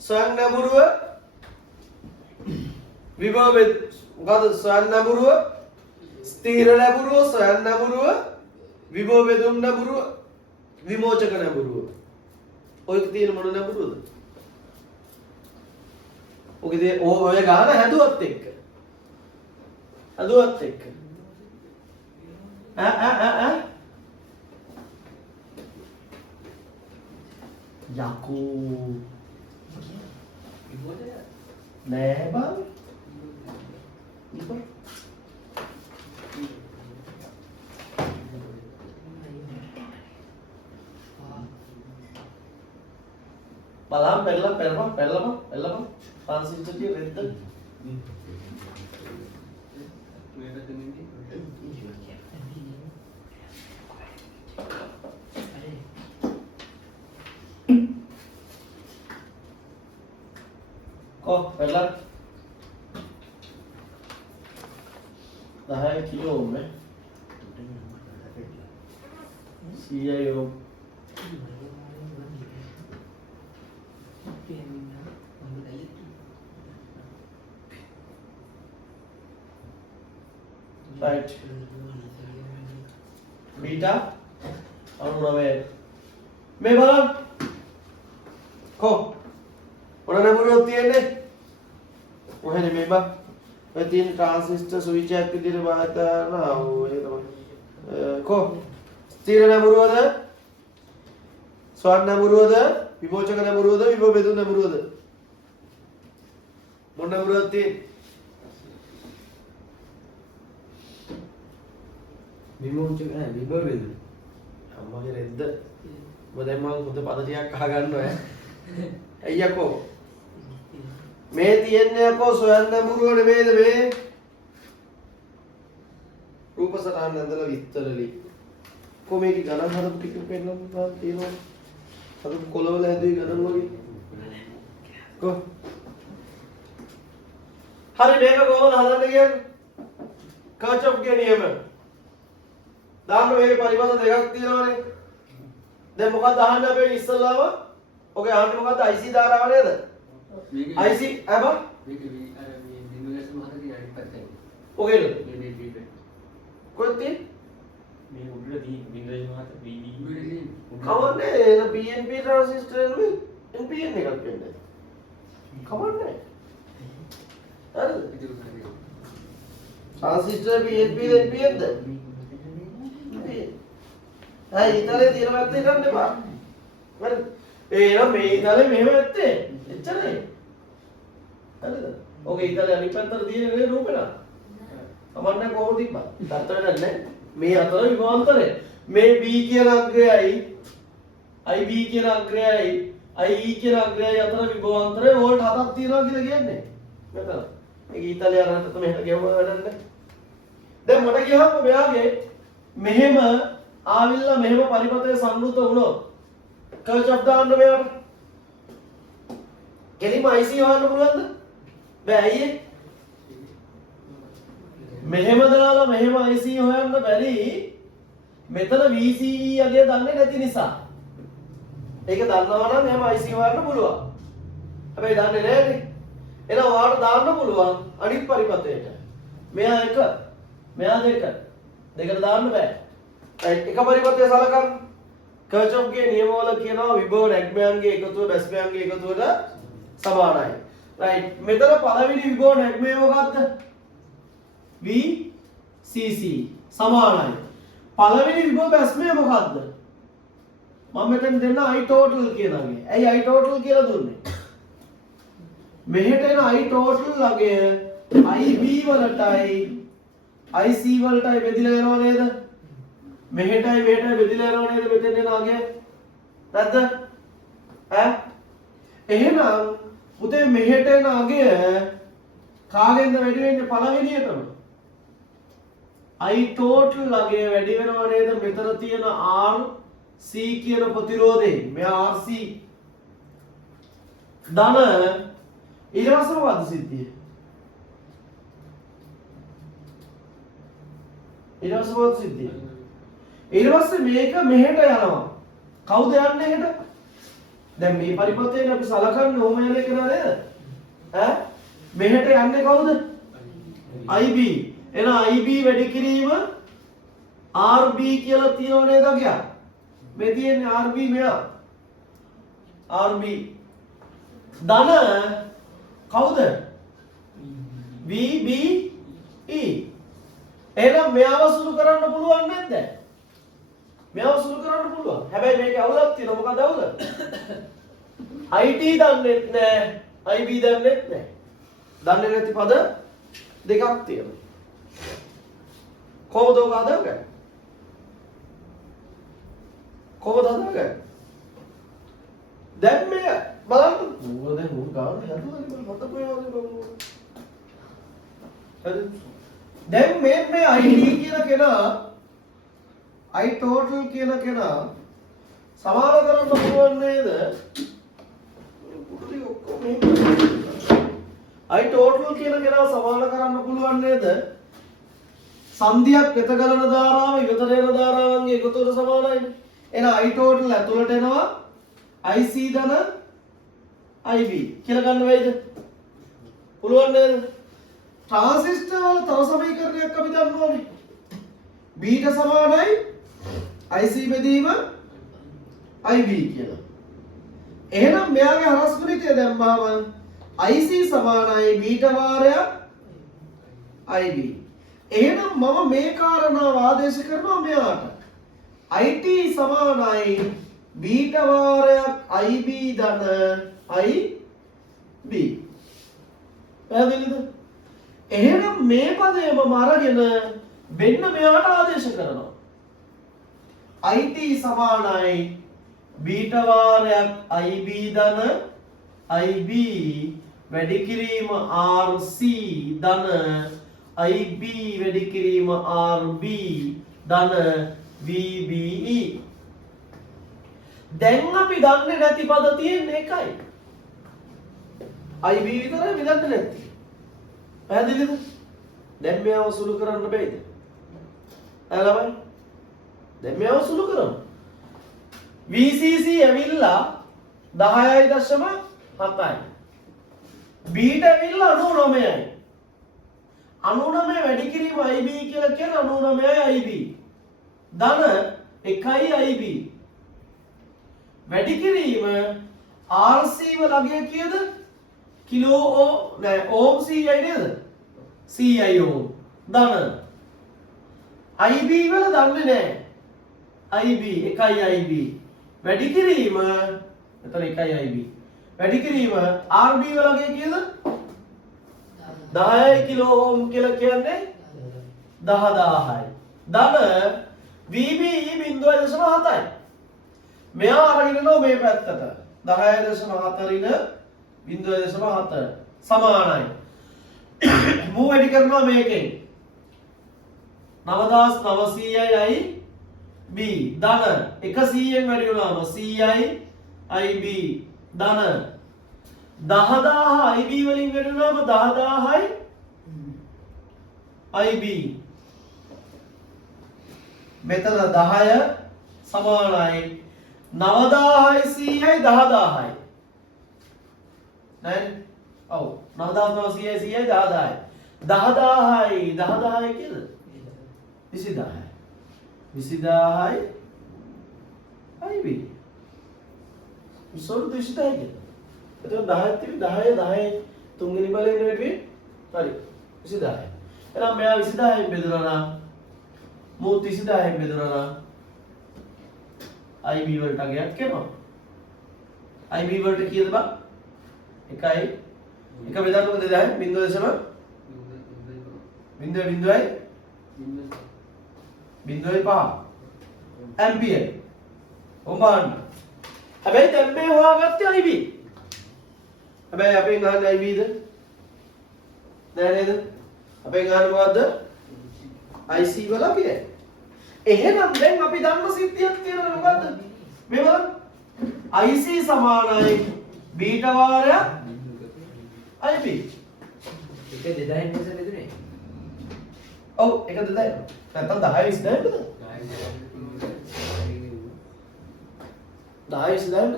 ස්වයං නැඹුරුව විභව මොකද ස්වයං නැඹුරුව ස්ථීර නැඹුරුව ස්වයං නැඹුරුව විභව බෙදුම් නැඹුරුව විමෝචක නැඹුරුව ඔය තියෙන මොන නැඹුරුවද? ඔකේ ඔය ගාන හැදුවත් එක්ක යකෝ නෑ බං බලන්න පෙරලම ට්‍රාන්සිස්ටර් රෙද්ද කො පෙරලන්න 10 කිලෝ ඕම් නේ 100 ඕම් right beta අනුනවය මේ බලන්න කො මොන නඹරුවක් තියෙන්නේ මොහේනේ මේ බා ඔය තියෙන ට්‍රාන්සිස්ටර් ස්විච් එකක් විදිහට භාවිත කරනවා ඔය තමයි කො ස්ථිර නඹරුවද ස්වයං නඹරුවද විභෝචක නඹරුවද විභව බෙදුම් නඹරුවද මොන නඹරුවක් තියෙන්නේ විමෝචක නෑ විභව බෙදුම් අම්මගේ රෙද්ද ඔබ දැන් මම හොඳ පද ටිකක් අහගන්නවා අයියකෝ මේ තියන්නේ යකෝ සොයන්න නඹුරුව නෙමෙයිද මේ රූප සටහන් ඇඳලා විස්තරලි කො මේකේ ගණන් හදපු ටික පෙන්නන්න තියෙනවා හදපු කොළවල හැදුවේ ගණන් වගේ කො හරි මේක කොහොමද හදන්න කියන්නේ කර්චොෆ්ගේ නියම දාන්න මේකේ පරිබඳ දෙකක් තියෙනවානේ දැන් මොකක්ද අහන්න අපේ ඉස්සල්ලාම ඔගේ අහන්න මොකක්ද IC ධාරාව නේද IC අබ මේක අර මේ බිඳුගස් මහතේ අනිත් පැත්තේ ඔකේද මේ කොහෙද මේ උඩට තියෙන බින්දරේ මහත BD කවන්නේ එන PNP ට්‍රාන්සිස්ටර් නේ NPN එකක් වෙන්නේ කවන්නේ හරිද ට්‍රාන්සිස්ටර් PNP NPN ද ඊතලේ තියෙන පැත්තේ ඉරන්න එපා. හරිද? එහෙනම් මේ ඊතලේ මෙහෙම ඇත්තේ. එච්චරයි. හරිද? ඔගේ ඊතලේ අනිත් පැත්තට තියෙන නේ රූපේලා. අමන්න කොහොමද තිබ්බා? දත්ත වැඩක් නැහැ. මේ අතර විභවාන්තරය. මේ B කියන අග්‍රයයි IB කියන අග්‍රයයි IE කියන අග්‍රයයි අතර විභවාන්තරය වෝල්ට් 7ක් තියෙනවා කියලා කියන්නේ. මෙතන. ඒක ඊතලේ අරකට තමයි මෙහෙට ගෙවුවා වැඩක් නැහැ. දැන් මට කියහම මෙයාගේ මෙහෙම ආවිල්ලා මෙහෙම පරිපතය සංවෘත වුණොත් කර්චොෆ් දාන්න මෙයාට කෙලිම IC වහන්න පුළුවන්ද? බෑ අයියේ. මෙහෙම දාලා මෙහෙම IC හොයන්න බැරි මෙතන VCE අගය දන්නේ නැති නිසා. ඒක දන්නවා නම් එහෙම IC හොයන්න පුළුවන්. හැබැයි දන්නේ නැහැනේ. එහෙනම් ඔයාලට දාන්න පුළුවන් අනිත් පරිපතයට. මෙයා එක මෙයා දෙක. දෙකට දාන්න බෑ. right එක පරිපතය සලකන්න. කර්චොෆ්ගේ නියමවල කියනවා විභව නැග්මයන්ගේ එකතුව බැස්මයන්ගේ එකතුවට සමානයි. right මෙතන පළවෙනි විභව නැග්මය මොකක්ද? VCC සමානයි. පළවෙනි විභව බැස්මය මොකක්ද? මම මෙතන දෙන්න I total කියනවාගේ. ඇයි I total කියලා දුන්නේ? මෙහෙට එන I total අගය IB වලටයි IC වලටයි බෙදලා යනවා නේද? මෙහෙටයි මෙහෙටයි බෙදලා යනවා නේද මෙතෙන් එන අගය? නැද්ද? ඈ? එහෙනම් පුතේ මෙහෙට එන අගය කාගෙන්ද වැඩි වෙන්නේ පළවෙනියටම? I total අගය වැඩි වෙනවා නේද මෙතන තියෙන RC කියන ප්‍රතිරෝධයෙන්. මෙයා RC ධන ඊට පස්සේ මොකද්ද සිද්ධිය? ඊට පස්සේ මොකද්ද සිද්ධිය? ඊට පස්සේ මේක මෙහෙට යනවා. කවුද යන්නේ එහෙට? දැන් මේ පරිපතයෙන් අපි සලකන්නේ ඕම යන එක නේද? ඈ මෙහෙට යන්නේ කවුද? IB. එන IB වැඩි කිරීම RB කියලා තියෙනව නේද අගයක්? මේ තියෙන්නේ RB මෙයා. RB ධන කවුද? VBE. එහෙනම් මෙයාව සුළු කරන්න පුළුවන් නැද්ද? මෙයාව සුළු කරන්න පුළුවන්. හැබැයි මේකේ අවුලක් තියෙනවා. මොකද අවුල? IT දන්නෙත් නැහැ, IB දන්නෙත් නැහැ. දන්නේ නැති පද දෙකක් තියෙනවා. කොහොමද ඔක හදාගන්නේ? කොහොමද හදාගන්නේ? දැන් මේ බලන්න. ඌව දැන් ඌ ගාන හදුවා නේ මට පොයවද බං. හරි. දැන් මේ ID කියන කෙනා I total කියන කෙනා සමාන කරන්න පුළුවන් නේද? පුදුලි ඔක්කොම I total කියන කෙනා සමාන කරන්න පුළුවන් නේද? සංධියක් එත ගලන ධාරාව ඉවතට එන ධාරාවන්ගේ එකතුවට සමානයි. එහෙනම් I total ඇතුළට එනවා IC ධන IB කියලා ගන්න වෙයිද? පුළුවන් නේද? ट्रांसिस्टर වල තව සමීකරණයක් අපි දන්න ඕනේ. B ට සමානයි IC බෙදීම IB කියලා. එහෙනම් මෙයාගේ හරස් ගුණිතය දැම්මාම IC සමානයි B ට වාරයක් IB. එහෙනම් මම මේ කාරණාව ආදේශ කරනවා මෙයාට. IT සමානයි B ට වාරයක් IB ධන IB. පැහැදිලිද? එහෙනම් මේ පදය මම අරගෙන මෙන්න මෙයාට ආදේශ කරනවා. IT සමානයි B ට වාරයක් IB ධන IB වැඩි කිරීම RC ධන IB වැඩි කිරීම RB ධන VBE. දැන් අපි දන්නේ නැති පද තියෙන්නේ එකයි. IB විතරයි අපි දන්නේ නැති. පැහැදිලිද? දැන් මෙයාව සුළු කරන්න බැයිද? ළමයි. දැන් මෙයාව සුළු කරමු. VCC ඇවිල්ලා 10.7යි. B ට ඇවිල්ලා 99යි. 99 වැඩි කිරීම IB කියලා කියන 99යි IB. ධන 1යි IB. වැඩි කිරීම RC වල අගය කීයද? කිලෝ නෑ ඕම් CI නේද? CI ඕම්. ධන IB වල දන්නේ නෑ. IB එකයි IB වැඩි කිරීම එතන එකයි IB වැඩි කිරීම RB වලගේ කීයද 10යි කිලෝ ඕම් කියලා කියන්නේ 10000යි ධන VB 0.7යි මෙයා අරගෙන යනවා මේ පැත්තට 10.4 ඉන 0.7 සමානයි මූ වැඩි කරනවා මේකෙන් 9900යි B ධන 100ෙන් වැඩි වුණාම 100යි IB ධන 10000 IB වලින් වැඩි වුණාම 10000යි IB මෙතන 10 සමානයි 9000යි 100යි 10000යි නේද? ඔව් 9900යි 100යි 10000යි 10000යි 10000යි කියද? 20000යි 20000යි IB විසොල් 200යි කියද? එතකොට 10ක් තිබි 10 10 තුන්වෙනි බලයෙන් වැඩි හරි 20000යි එහෙනම් මෙයා 20000න් බෙදුණා නම් මූ 30000න් බෙදුණා නම් IB වලට අගයක් එනවා. IB වලට කීයද බං? එකයි. එක බෙදන්නකො 2000 0.5 ඇම්පියර්. ඔබාන්න. හැබැයි දැන් මේ හොයාගත්තේ IB. හැබැයි අපෙන් අහන්නේ IB ද? නෑ නේද? අපෙන් අහන්නේ මොකද්ද? IC වලගේ. එහෙනම් දැන් අපි දන්න සිද්ධියක් තියෙනවා මොකද්ද? මේ බලන්න. IC සමානයි බීටා වාරයක් IB. එක 2000 නේද බෙදුනේ? ඔව් එක 2000. නැත්තම් 10 20 නේද? 10 20 නේද?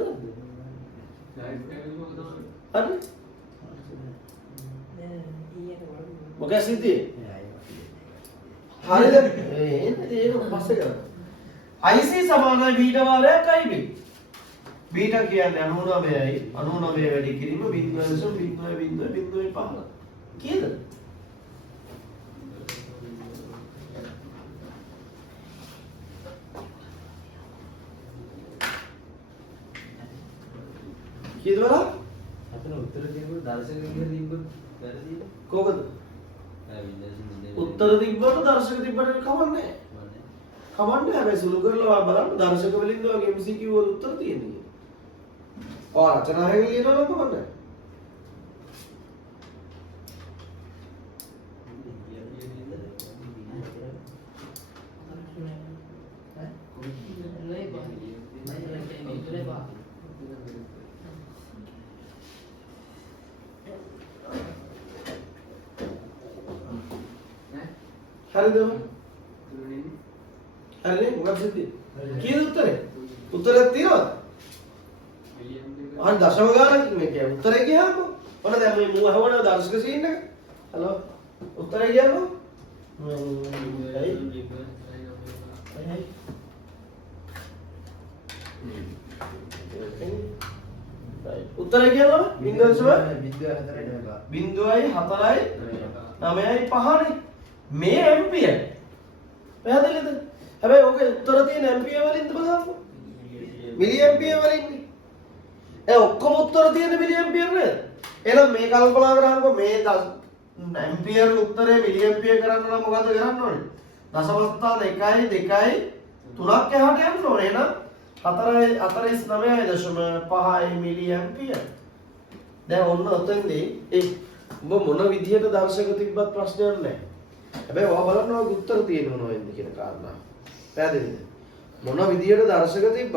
හරි. මොකක්ද සිද්ධිය? හරිද? ඒක පස්සේ කරමු. IC සමානයි බීටා වාරයක් IB. බීටා කියන්නේ 99යි 99 වැඩි කිරීම 0.0.0.5 කීයද? කීයද බලන්න? අපේ උත්තර දෙන්නු දර්ශක විදියට තිබ්බොත් වැරදිද? කොහොමද? උත්තර තිබ්බොත් දර්ශක තිබ්බට කවන්නේ නැහැ. කවන්නේ හැබැයි සුළු කරලා බලන්න දර්ශක වලින්ද වගේ MCQ වල උත්තර තියෙන්නේ. ඔය රචනා හැංගි කියනවා නම් කවන්නේ. හරිද? හරිනේ මොකක්ද සිද්ධිය? කීයද උත්තරේ? උත්තරයක් තියෙනවද? අන්න දශම ගානක් මේ කියන්නේ උත්තරේ කියහම ඔන්න දැන් මේ මූ අහවන දර්ශක සීන් එක. හලෝ උත්තරේ කියන්නකො. උත්තරේ කියනවා 0.4යි 9යි මේ ඇම්පියර් පැහැදිලිද? හැබැයි ඕකේ උත්තර තියෙන ඇම්පියර් වලින්ද බලන්න. මිලි ඇම්පියර් වලින්. ඔක්කොම උත්තර තියෙන මිලි ඇම්පියර් නේද? එහෙනම් මේ කල්පනා කරාමකෝ මේ ඇම්පියර් උත්තරේ මිලි ඇම්පියර් කරන්න නම් මොකද කරන්න ඕනේ? දශම ස්ථාන 1යි 2යි 3ක් එහාට යන්න ඕනේ. එහෙනම් 49.5 මිලි ඇම්පියර්. දැන් ඔන්න ඔතෙන්දී උඹ මොන විදියට දර්ශක තිබ්බත් ප්‍රශ්නයක් නැහැ. හැබැයි ඔයා බලන්න ඔය උත්තර තියෙනව නෝෙන්ද කියන කාරණා. පැහැදිලිද? මොන විදියට දර්ශක තිබ්බත්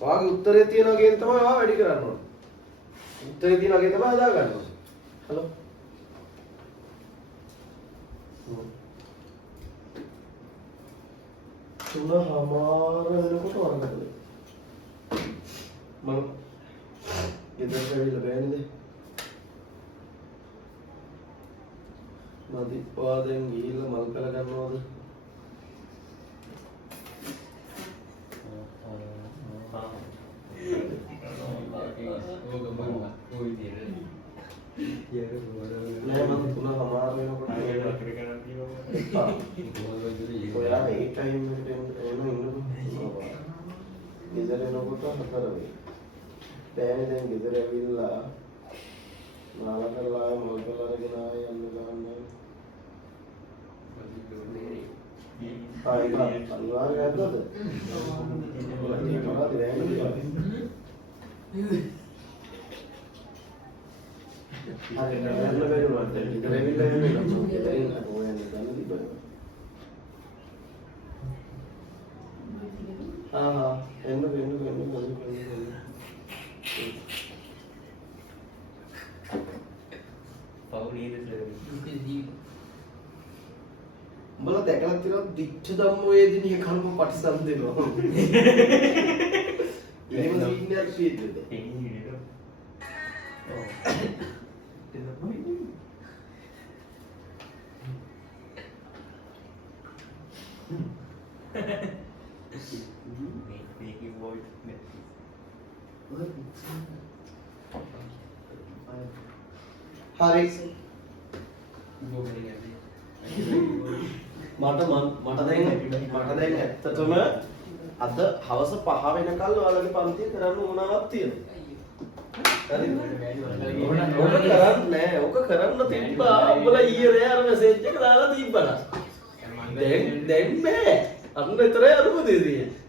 ඔයාගේ උත්තරේ තියනවා කියන තමයි ඔයා වැඩි කරන්න ඕනේ. උත්තරේ තියනවා කියන තමයි හදා ගන්න ඕනේ. හලෝ. තුනමාර වෙනකොට වරකට. මම ගෙදරට ඇවිල්ලා බෑනේද? මදි ඔයා දැන් ගිහිල්ලා මල් කල ගන්නවද? නෑ මම තුනමාර වෙනකොට ඔයා ඒ ටයිම් එකට එන්න ඉන්නකෝ. යනවා. ගෙදර එනකොට 4 වෙයි. දැන් ගෙදර ඇවිල්ලා නාල කරලා මොල් කරලා අරගෙන ආයෙ යන්න ගන්න. ඒක අනිවාර්යයෙන්ම ඇද්දද? ඒක මොකද දැනෙන්නේ? අර නෑ බැරි වුණා. ගෙදර ඇවිල්ලා එන්නේ ඕයන්නේ ගන්න තිබ්බා. එන්න. උඹලා දැකලා තියෙනවා දිච්ච ධම්ම වේදිනිය කර්ම පටිසන්ධිනවා. එහෙම සීනියක් තියෙද්දිද? හරි මට දැන් ඇත්තටම අද හවස 5 වෙනකල් ඔයාලගේ පන්තිය කරන්න උවමනාවක් තියෙනවා. හරිද? ඕක කරන්න තිබ්බා. උඹලා ඊයේ රෑ අර මැසේජ් එක දාලා තිබ්බලා. දැන් බෑ. අන්න විතරයි අනුමතිය තියෙන්නේ.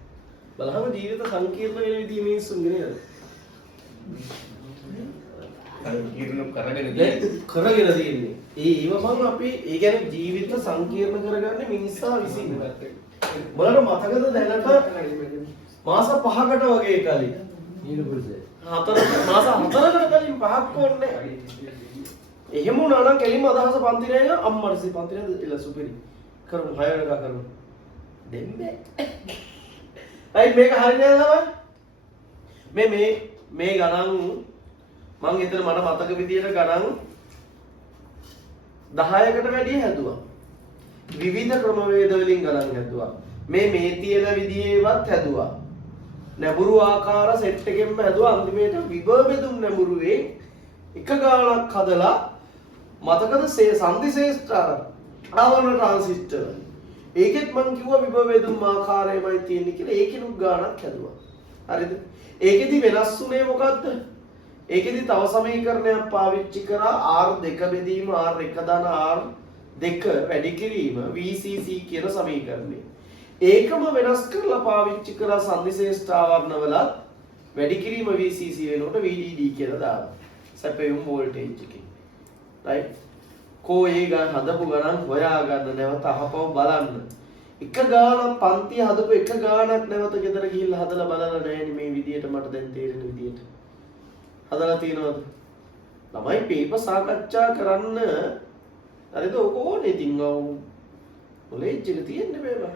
බලහම ජීවිත සංකීර්ණ වෙන විදිහ මිනිස්සුන්ගේ නේද? සංකීර්ණ කරගෙන තියෙන්නේ. ඒව මම අපි ඒ කියන්නේ ජීවිත සංකීර්ණ කරගන්නේ මිනිස්සා විසින්. බලන්න මතකද දැනට මාස 5කට වගේ කලින් මාස 4කට කලින් 5ක් ඕනේ. එහෙම වුණා නම් කෙලින්ම අදහස පන්ති නෑ අම්මරසි පන්ති නේද ඉල සුපිරි. කරමු 6 වෙනකම් කරමු. දෙන්නේ. අයි මේක හරියන්නේ නැහැ මේ ගණන් මං හිතන මට මතක විදියට ගණන් 10කට වැඩිය හැදුවා. විවිධ ක්‍රමවේද වලින් ගණන් හැදුවා. මේ තියෙන විදිහේවත් හැදුවා. නැඹුරු ආකාර සෙට් එකෙන්ම හැදුවා. අන්තිමේට විභව බෙදුම් නැඹුරුවේ එක ගානක් හදලා මතකද සංදි ශේෂ්ඨාර ආවරණ ට්‍රාන්සිස්ටර්. ඒකෙත් මං කිව්වා විභව බෙදුම් ආකාරයමයි තියෙන්නේ කියලා. ඒකිනුත් ගානක් හැදුවා. හරිද? ඒකෙදි වෙනස් වුණේ මොකද්ද? ඒකෙදි තව සමීකරණයක් පාවිච්චි කරා R2 බෙදීම R1 ධන R2 වැඩි කිරීම VCC කියන සමීකරණය. ඒකම වෙනස් කරලා පාවිච්චි කරා සංදිශේෂ්ඨ ආවරණවලත් වැඩි කිරීම VCC වෙනකොට VDD කියලා දානවා. සැපයුම් වෝල්ටේජ් එකේ. right? කෝ ඒ ගාන හදපු ගණන් හොයා ගන්න නැවත අහපව බලන්න. එක ගානක් පන්ති හදපු එක ගානක් නැවත ගෙදර ගිහිල්ලා හදලා බලලා නැහැ මේ විදියට මට දැන් තේරෙන විදියට. හදලා තියෙනවද? ළමයි පේපර් සාකච්ඡා කරන්න හරිද? ඔක ඕනේ ඉතින් කොලෙජ් එක තියෙන්නේ බේබා.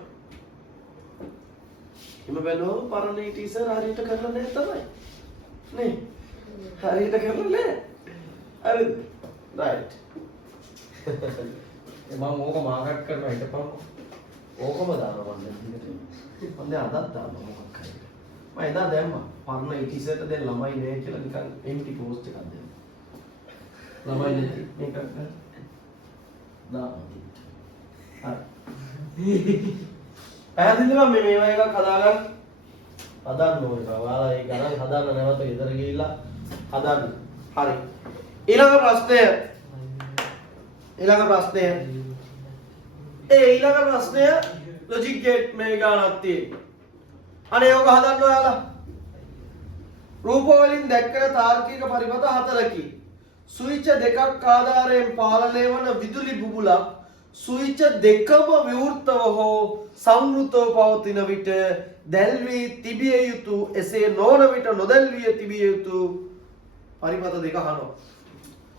හිම බැලුවම පරණ ටීචර් හරියට කරලා නැහැ තමයි. නේ? හරියට කරලා නැහැ. හරිද? right. මම ඕක මාකට් කරනවා හිටපන්. ඕකම දානවා මම දැන් අදත් දානවා මොකක් හරි. මම එදා දැම්මා. පරණ ටීචර්ට දැන් ළමයි නෑ කියලා නිකන් empty post එකක් දෙන්න. ළමයි නැති මේක දානවා. හරි. පැහැදිලිද මම මේවා එකක් හදාගන්න ඕනේ. ඔයාලා ඒ ගණන් හදාන්න නැවත ගෙදර ගිහිල්ලා හදන්න. හරි. ඊළඟ ප්‍රශ්නය ඊළඟ ප්‍රශ්නය ලොජික් ගේට් මේ ගානක් තියෙනවා. අනේ ඔක හදන්න ඔයාලා. රූප වලින් දැක්කන තාර්කික පරිපථ 4කි. ස්විච් දෙකක් ආධාරයෙන් පාලනය වන විදුලි බුබුලක් ස්විච් දෙකම විවෘතව හෝ සංවෘතව පවතින විට දැල්වී තිබිය යුතු එසේ නොවන විට නොදැල්විය තිබිය යුතු පරිපථ දෙක අහනවා.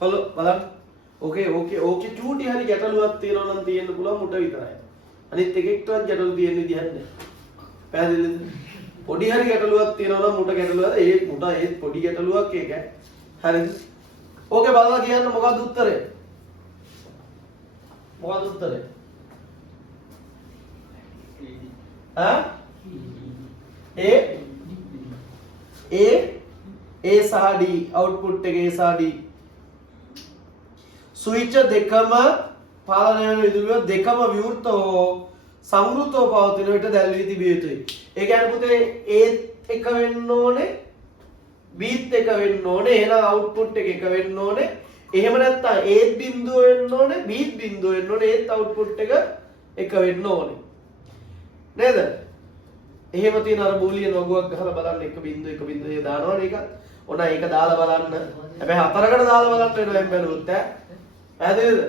හලෝ බලන්න. ඕකේ චූටි හරි ගැටලුවක් තියෙනවා නම් තියෙන්න පුළුවන් මුට විතරයි. අනිත් එකෙක්ටවත් ගැටලු තියෙන විදිහක් නැහැ. පැහැදිලිද? පොඩි හරි ගැටලුවක් තියෙනවා නම් මුට ගැටලුවක් ඒ පොඩි ගැටලුවක් ඒක. හරිද? ඕකේ බලලා කියන්න මොකක්ද උත්තරේ? මොකක්ද උත්තරේ? A සහ D output එක A සහ D ස්විච් දෙකම පාලනය වෙන විදුලිය දෙකම විවෘත හෝ සංවෘතව පවතින විට දැල් වී තිබිය යුතුයි. ඒ කියන්නේ පුතේ ඒත් එක වෙන්න ඕනේ බීත් එක වෙන්න ඕනේ එහෙනම් අවුට්පුට් එක වෙන්න ඕනේ. එහෙම නැත්නම් ඒත් බිඳුව වෙන්න ඕනේ බීත් බිඳුව වෙන්න ඕනේ ඒත් අවුට්පුට් එක වෙන්න ඕනේ. නේද? එහෙම තියෙන අර බූලියන් වගුවක් ගහලා බලන්න 1.1 දානවනේ ඒක. ඔන්න ඒක දාලා බලන්න. හැබැයි හතරකට දාලා බලන්න වෙනවා එහෙම බැලුවොත් ඈ. පැහැදිලිද?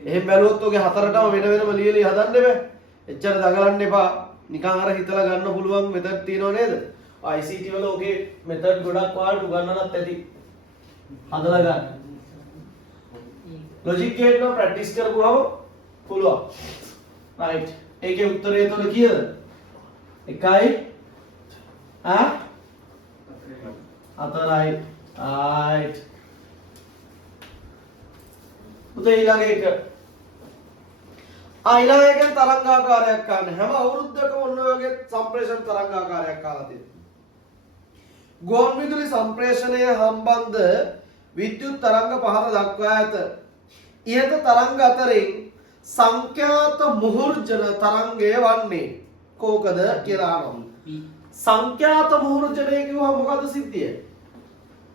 එහෙම බැලුවොත් ඔගේ හතරටම වෙන වෙනම ලියලි හදන්න බෑ. එච්චර දඟලන්න එපා. නිකන් අර හිතලා ගන්න පුළුවන් මෙතඩ් තියෙනව නේද? ICT වල ඔගේ මෙතඩ් ගොඩක් වාට උගන්වන්නත් ඇති. හදලා ගන්න. ලොජික් ගේට් එක ප්‍රැක්ටිස් කරපුවම පුළුවන්. රයිට්. ඒකේ උත්තරය එතකොට කීයද? 1යි 4යි. රයිට්. උදේ ඊළඟ එක. ඊළඟ එකෙන් තරංගාකාරයක් ගන්න. හැම අවුරුද්දකම ඔන්න ඔය වගේ සම්ප්‍රේෂණ තරංගාකාරයක් කාලා තියෙනවා. ගෝන් විදුලි සම්ප්‍රේෂණය සම්බන්ධ විද්‍යුත් තරංග පහර දක්වා ඇත. ඉහත තරංග අතරින් සංඛ්‍යාත මුහුර්ජන තරංගය වන්නේ කෝකද කියලා අහනවා. සංඛ්‍යාත මුහුර්ජනය කිව්වම මොකද්ද සිද්ධිය?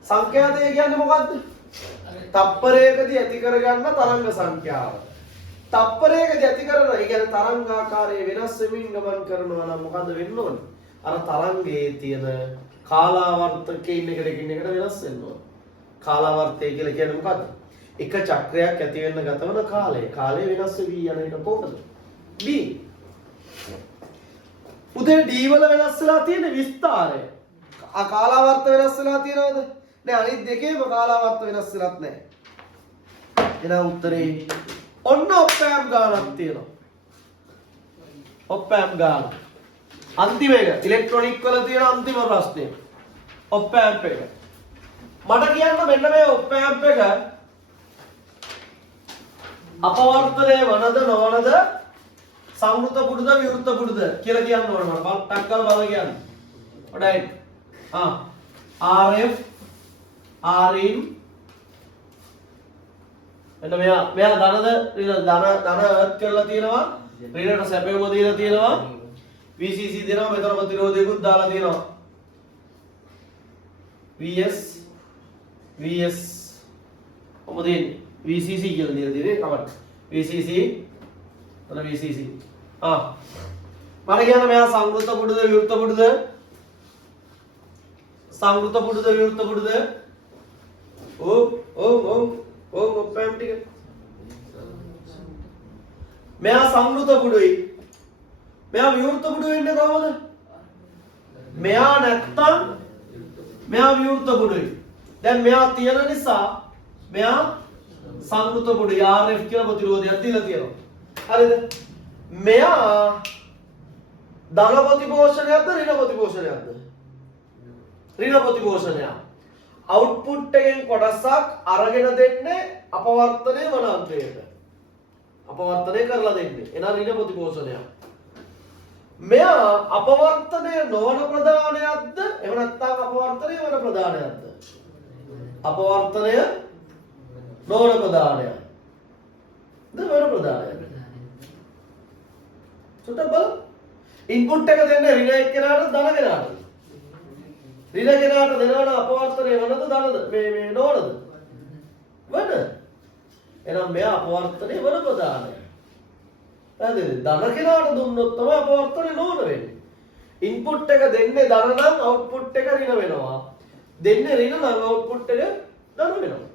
සංඛ්‍යාතය කියන්නේ මොකද්ද? තප්පරයකදී ඇති කරගන්න තරංග සංඛ්‍යාව. තප්පරයකදී ඇති කරන ඒ කියන්නේ තරංගාකාරයේ වෙනස් වෙමින් ගමන් කරනවා නම් මොකද්ද වෙන්න ඕනේ? අර තරංගයේ තියෙන කාලාවර්තකයෙන් එකට වෙනස් වෙන්න ඕනේ. කාලාවර්තය කියලා කියන්නේ මොකද්ද? එක චක්‍රයක් ඇති වෙන්න ගතවන කාලය. කාලය වෙනස් වෙවි යන එක කොහොමද? D. උදේ D වල වෙනස් වෙලා තියෙන විස්තරය. කාලාවර්ත වෙනස් වෙලා තියෙනවද? නෑ අනිත් දෙකේම කාලාවර්ත වෙනස් වෙලත් නෑ. එහෙනම් උත්තරේ ඔන්න ඔප්පෑම් ගානක් තියෙනවා. ඔප්පෑම් ගාන. අන්තිම එක ඉලෙක්ට්‍රොනික වල තියෙන අන්තිම ප්‍රශ්නය. ඔප්පෑම්ප් එක. මට කියන්න මෙන්න මේ ඔප්පෑම්ප් එක අපවර්තනය වනද නොවනද සංවෘත පුඩුද විවෘත පුඩුද කියලා කියන්න ඕන මට. ටක් කරලා බලලා කියන්න. ඔඩයි. RF RIN එන්න මෙයා ධනද ධන අර්ථ කරලා තියෙනවා. ඍණයට සැපයුම දීලා තියෙනවා. VCC දෙනවා මෙතන ප්‍රතිරෝධයකුත් දාලා තියෙනවා. VS කොහොමද දෙන්නේ? VCC කියලා දීලා තියෙන්නේ කමන්න. VCC එතන VCC. මට කියන්න මෙයා සංවෘත පුඩුද විවෘත පුඩුද? සංවෘත පුඩුද විවෘත පුඩුද? ඔප්පෑම් ටික. මෙයා සංවෘත පුඩුයි. මෙයා විවෘත පුඩු වෙන්නේ කොහමද? මෙයා නැත්තම් මෙයා විවෘත පුඩුයි. දැන් මෙයා තියෙන නිසා මෙයා සංවෘත පුඩුයි. RF කියලා ප්‍රතිරෝධයක් දීලා තියෙනවා. හරිද? මෙයා ධන ප්‍රතිපෝෂණයක්ද ඍණ ප්‍රතිපෝෂණයක්ද? ඍණ ප්‍රතිපෝෂණයක්. අවුට්පුට් එකෙන් කොටසක් අරගෙන දෙන්නේ අපවර්තනය වන අන්තයට. අපවර්තනය කරලා දෙන්නේ. එනවා ඍණ ප්‍රතිපෝෂණයක්. මෙයා අපවර්තනය නොවන ප්‍රදානයක්ද? එහෙම නැත්නම් අපවර්තනය වන ප්‍රදානයක්ද? අපවර්තනය නොවන ප්‍රදානයක්. ද වන ප්‍රදානයක්. සුටබල් ඉන්පුට් එක දෙන්නේ ඍණ එක්කෙනාට ධන කෙනාට. ඍණ කෙනාට දෙනවන අපවර්තනය වනද ධනද? මේ නොවනද? වන. එහෙනම් මෙයා අපවර්තනය වන ප්‍රදානය. පැහැදිලිද? ධන කෙනාට දුන්නොත් තමයි අපවර්තනය නොවන වෙන්නේ. ඉන්පුට් එක දෙන්නේ ධන නම් අවුට්පුට් එක ඍණ වෙනවා. දෙන්නේ ඍණ නම් අවුට්පුට් එක ධන වෙනවා.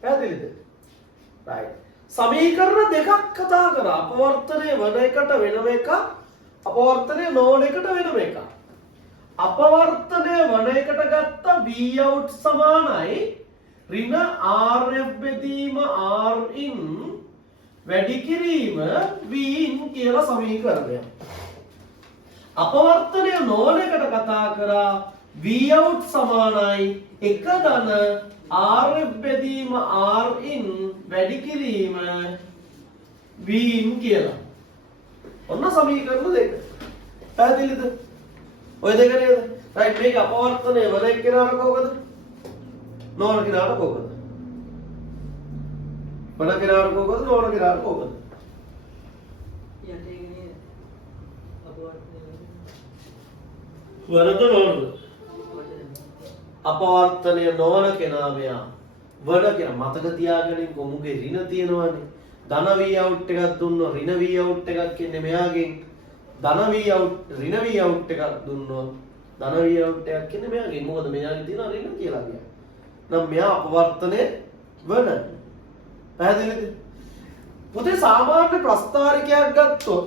පැහැදිලිද? right. සමීකරණ දෙකක් කතා කරා. අපවර්තනය වන එකට වෙනම එකක්, අපවර්තනය නොවන එකට වෙනම එකක්. අපවර්තනය වන එකට ගත්ත Vout සමානයි ඍණ RF බෙදීම Rin වැඩි කිරීම Vin කියලා සමීකරණයක්. අපවර්තනය නොවන එකට කතා කරා Vout සමානයි එක ධන RF බෙදීම Rin වැඩි කිරීම Vin කියලා. ඔන්න සමීකරණ දෙක. පැහැදිලිද? ඔය දෙක නේද? රයිට් මේක අපවර්තනය වන එක්කෙනාට කොහොමද? නොවන කෙනාට කොහොමද? වන කෙනාට කොහොමද? නොවන කෙනාට කොහොමද? වරද නොවනද? අපවර්තනය නොවන කෙනා මෙයා. වර කියන මතක තියාගන්න කොමුගේ ඍණ තියෙනවානේ. ධන V out එකක් දුන්නොත් ඍණ V out එකක් එන්නේ මෙයාගෙන්. ධන V out ඍණ V out එකක් දුන්නොත් ධන V out එකක් එන්නේ මෙයාගෙන්. මොකද මෙයාගේ තියෙන ඍණ කියලා කියන්නේ. නම් මෙයා අපවර්තනය වන. පැහැදිලිද? පුතේ සාමාන්‍ය ප්‍රස්තාරිකයක් ගත්තොත්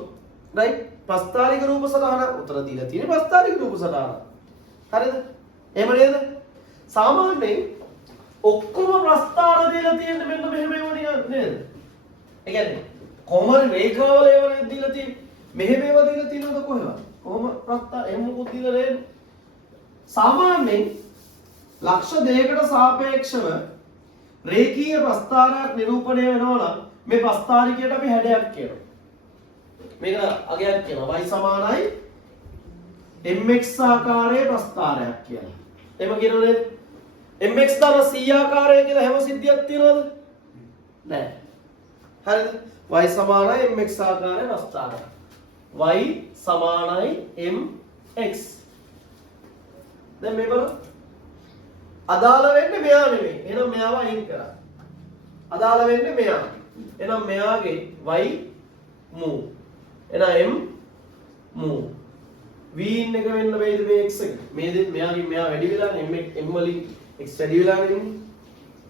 right ප්‍රස්තාරික රූප සටහන උතර දීලා තියෙන ප්‍රස්තාරික රූප සටහන. හරිද? එහෙම නේද? සාමාන්‍යයෙන් ඔක්කොම ප්‍රස්තාර දීලා තියෙන්නේ මෙන්න මෙහෙම ඒවා නේද? ඒ කියන්නේ කොහොමද රේඛාවල ඒවා දීලා තියෙන්නේ? මෙහෙම ඒවා දීලා තියෙනවද කොහෙවත්? කොහොම ප්‍රස්තාර එහෙම මොකද දීලා නැහැ. සාමාන්‍යයෙන් ලක්ෂ දෙකකට සාපේක්ෂව රේඛීය ප්‍රස්තාරයක් නිරූපණය වෙනවා නම් මේ ප්‍රස්තාරිකයට අපි හැඩයක් කියනවා. මේක අගයක් කියනවා. y සමානයි mx ආකාරයේ ප්‍රස්තාරයක් කියලා. එහෙම කියනෝ නේද? mx දාන c ආකාරය කියලා හැම සිද්ධියක් තියනවද? නැහැ. හරිද? y සමානයි mx ආකාරයේ ප්‍රස්තාරයක්. y සමානයි mx. දැන් මේ බලන්න. අදාළ වෙන්නේ මෙයා නෙමෙයි. එහෙනම් මෙයාව අයින් කරා. අදාළ වෙන්නේ මෙයා. එහෙනම් මෙයාගේ y mu. එහෙනම් m mu. v එක වෙන්න බෑද මේ x එක. මේ දෙත් මෙයාගේ මෙයා වැඩි වෙලානේ m වලින් x වැඩි වෙලානේ ඉන්නේ.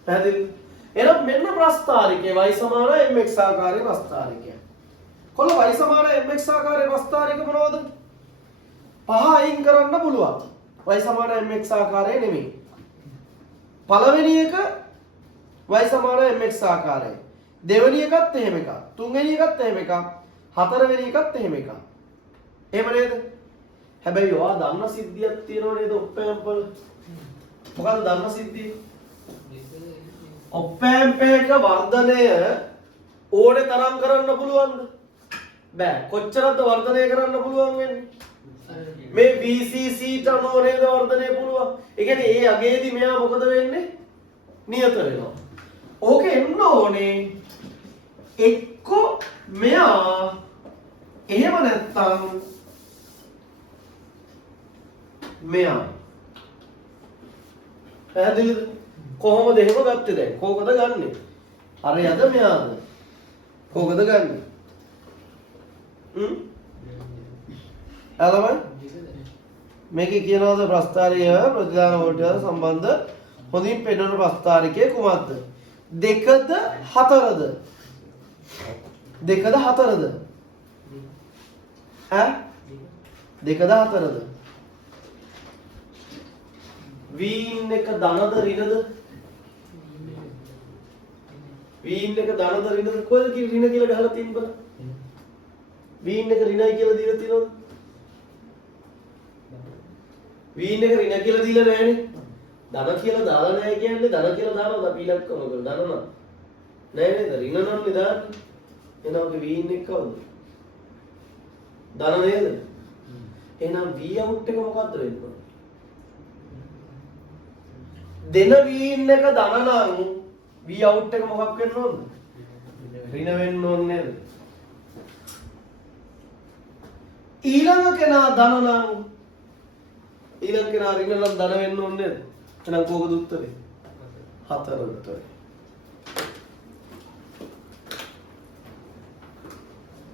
පැහැදිලිද? එහෙනම් මෙන්න ප්‍රස්තාරිකේ y සමානයි mx ආකාරයේ ප්‍රස්තාරිකය. කොල්ල y සමානයි mx ආකාරයේ ප්‍රස්තාරික මොනවද? පහ අයින් කරන්න පුළුවන්. y සමානයි mx ආකාරයේ නෙමෙයි. පළවෙනි එක y සමානයි mx ආකාරයයි. දෙවෙනි එකත් එහෙම එකක්. තුන්වෙනි එකත් එහෙම එකක්. හතරවෙනි එකත් එහෙම එකක්. එහෙම නේද? හැබැයි ඔයා දන්න සිද්ධියක් තියෙනව නේද ඔප්පෑම්පල්? මොකද්ද දන්න සිද්ධිය? ඔප්පෑම්පේක වර්ධනය ඕනේ තරම් කරන්න පුළුවන්ද? බෑ. කොච්චරද වර්ධනය කරන්න පුළුවන් වෙන්නේ? මේ VCC ට අනුව නේද වර්ධනය පුළුවන්. ඒ කියන්නේ ඒ අගේදී මෙයා මොකද වෙන්නේ? නියත වෙනවා. ඕක එන්න ඕනේ එක්ක මෙයා එහෙම නැත්තම් මෙයා. පැහැදිලිද? කොහොමද එහෙම ගත්තේ දැන්? කෝකද ගන්නෙ? හරියද මෙයාද? කෝකද ගන්නෙ? හලමයි මේකේ කියනවාද ප්‍රස්තාරිය ප්‍රතිදාන වලට සම්බන්ධ හොඳින් පෙන්වන ප්‍රස්තාරිකය කුමක්ද? දෙකද හතරද? දෙකද හතරද? ඈ? දෙකද හතරද? වීන් එක ධනද ඍණද? වීන් එක ධනද ඍණද? කොහෙද ඍණ කියලා ගහලා තියෙන්නේ බලන්න. වීන් එක ඍණයි කියලා දීලා තියෙනවද? වීන් එක ඍණ කියලා දීලා නැහැනේ. ධන කියලා දාලා නැහැ කියන්නේ ධන කියලා දානවද අපි ඉලක්කම කරලා ධන නම්. නෑ නේද? ඍණ නම් නේ දාන්නේ. එහෙනම් ඔගේ වීන් එක කවුද? ධන නේද? එහෙනම් v out එක මොකද්ද වෙන්නේ? දෙන වීන් එක ධන නම් v out එක මොකක් වෙන්න ඕනද? ඍණ වෙන්න ඕනේ නේද? ඊළඟ කෙනා ධන නම් ඊළඟ කෙනා ඍණ නම් ධන වෙන්න ඕනේ නේද? එහෙනම් කොහොමද උත්තරේ? 4 උත්තරේ.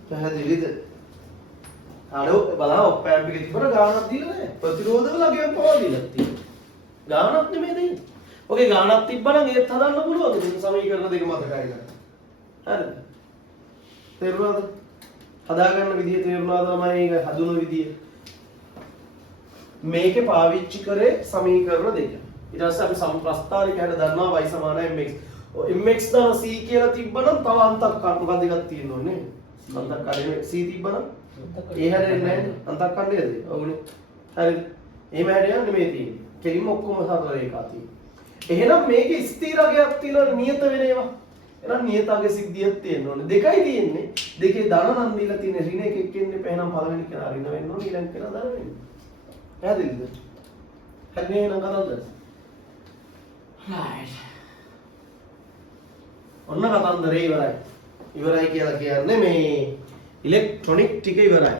පැහැදිලිද? අර බලන්න ඔප්පෑම්ප් එකේ තිබුණ ගානක් දීලා නැහැ. ප්‍රතිරෝධ වල අගයන් පවා දීලා තියෙනවා. ගානක් නෙමෙයි දෙන්නේ. ඔගේ ගානක් තිබ්බනම් ඒත් හදන්න පුළුවන්. මේ සමීකරණ දෙක මතකයි ගන්න. හරිද? තේරුණාද? හදාගන්න විදිය තේරුණාද ළමයි? ඒක හදුන විදිය. මේකේ පාවිච්චි කරේ සමීකරණ දෙක. ඊට පස්සේ අපි සම්ප්‍රස්ථාරික හැට දන්නවා y සමානයි mx. mx දාන c කියලා තිබ්බනම් තව අන්තක් මොකක්ද එකක් තියෙන්න ඕනේ. අන්තක් කාලේ c තිබ්බනම් ඒ හැරෙන්නේ නැහැ. අන්තක් කණ්ඩේද? ඔව්නේ. හරිද? එහෙම හැරෙන්නේ නෙමෙයි තියෙන්නේ. කෙලින්ම ඔක්කොම සතර රේඛා තියෙන්නේ. එහෙනම් මේකේ ස්ථිරගයක් තියෙනවා නියත වෙන ඒවා. එහෙනම් නියතගේ සිද්ධියක් තියෙන්න ඕනේ. දෙකයි තියෙන්නේ. දෙකේ ධන නම් දීලා තියෙන ඍණ එකක් එන්නේ. එහෙනම් පළවෙනි කෙනා ඍණ වෙන්න ඕනේ. ඊළඟ කෙනා ධන වෙන්න. පැහැදිලිද? හරිනේ නම් කතාවද? right. ඔන්න කතන්දරේ ඉවරයි. ඉවරයි කියලා කියන්නේ මේ ඉලෙක්ට්‍රොනික ටික ඉවරයි.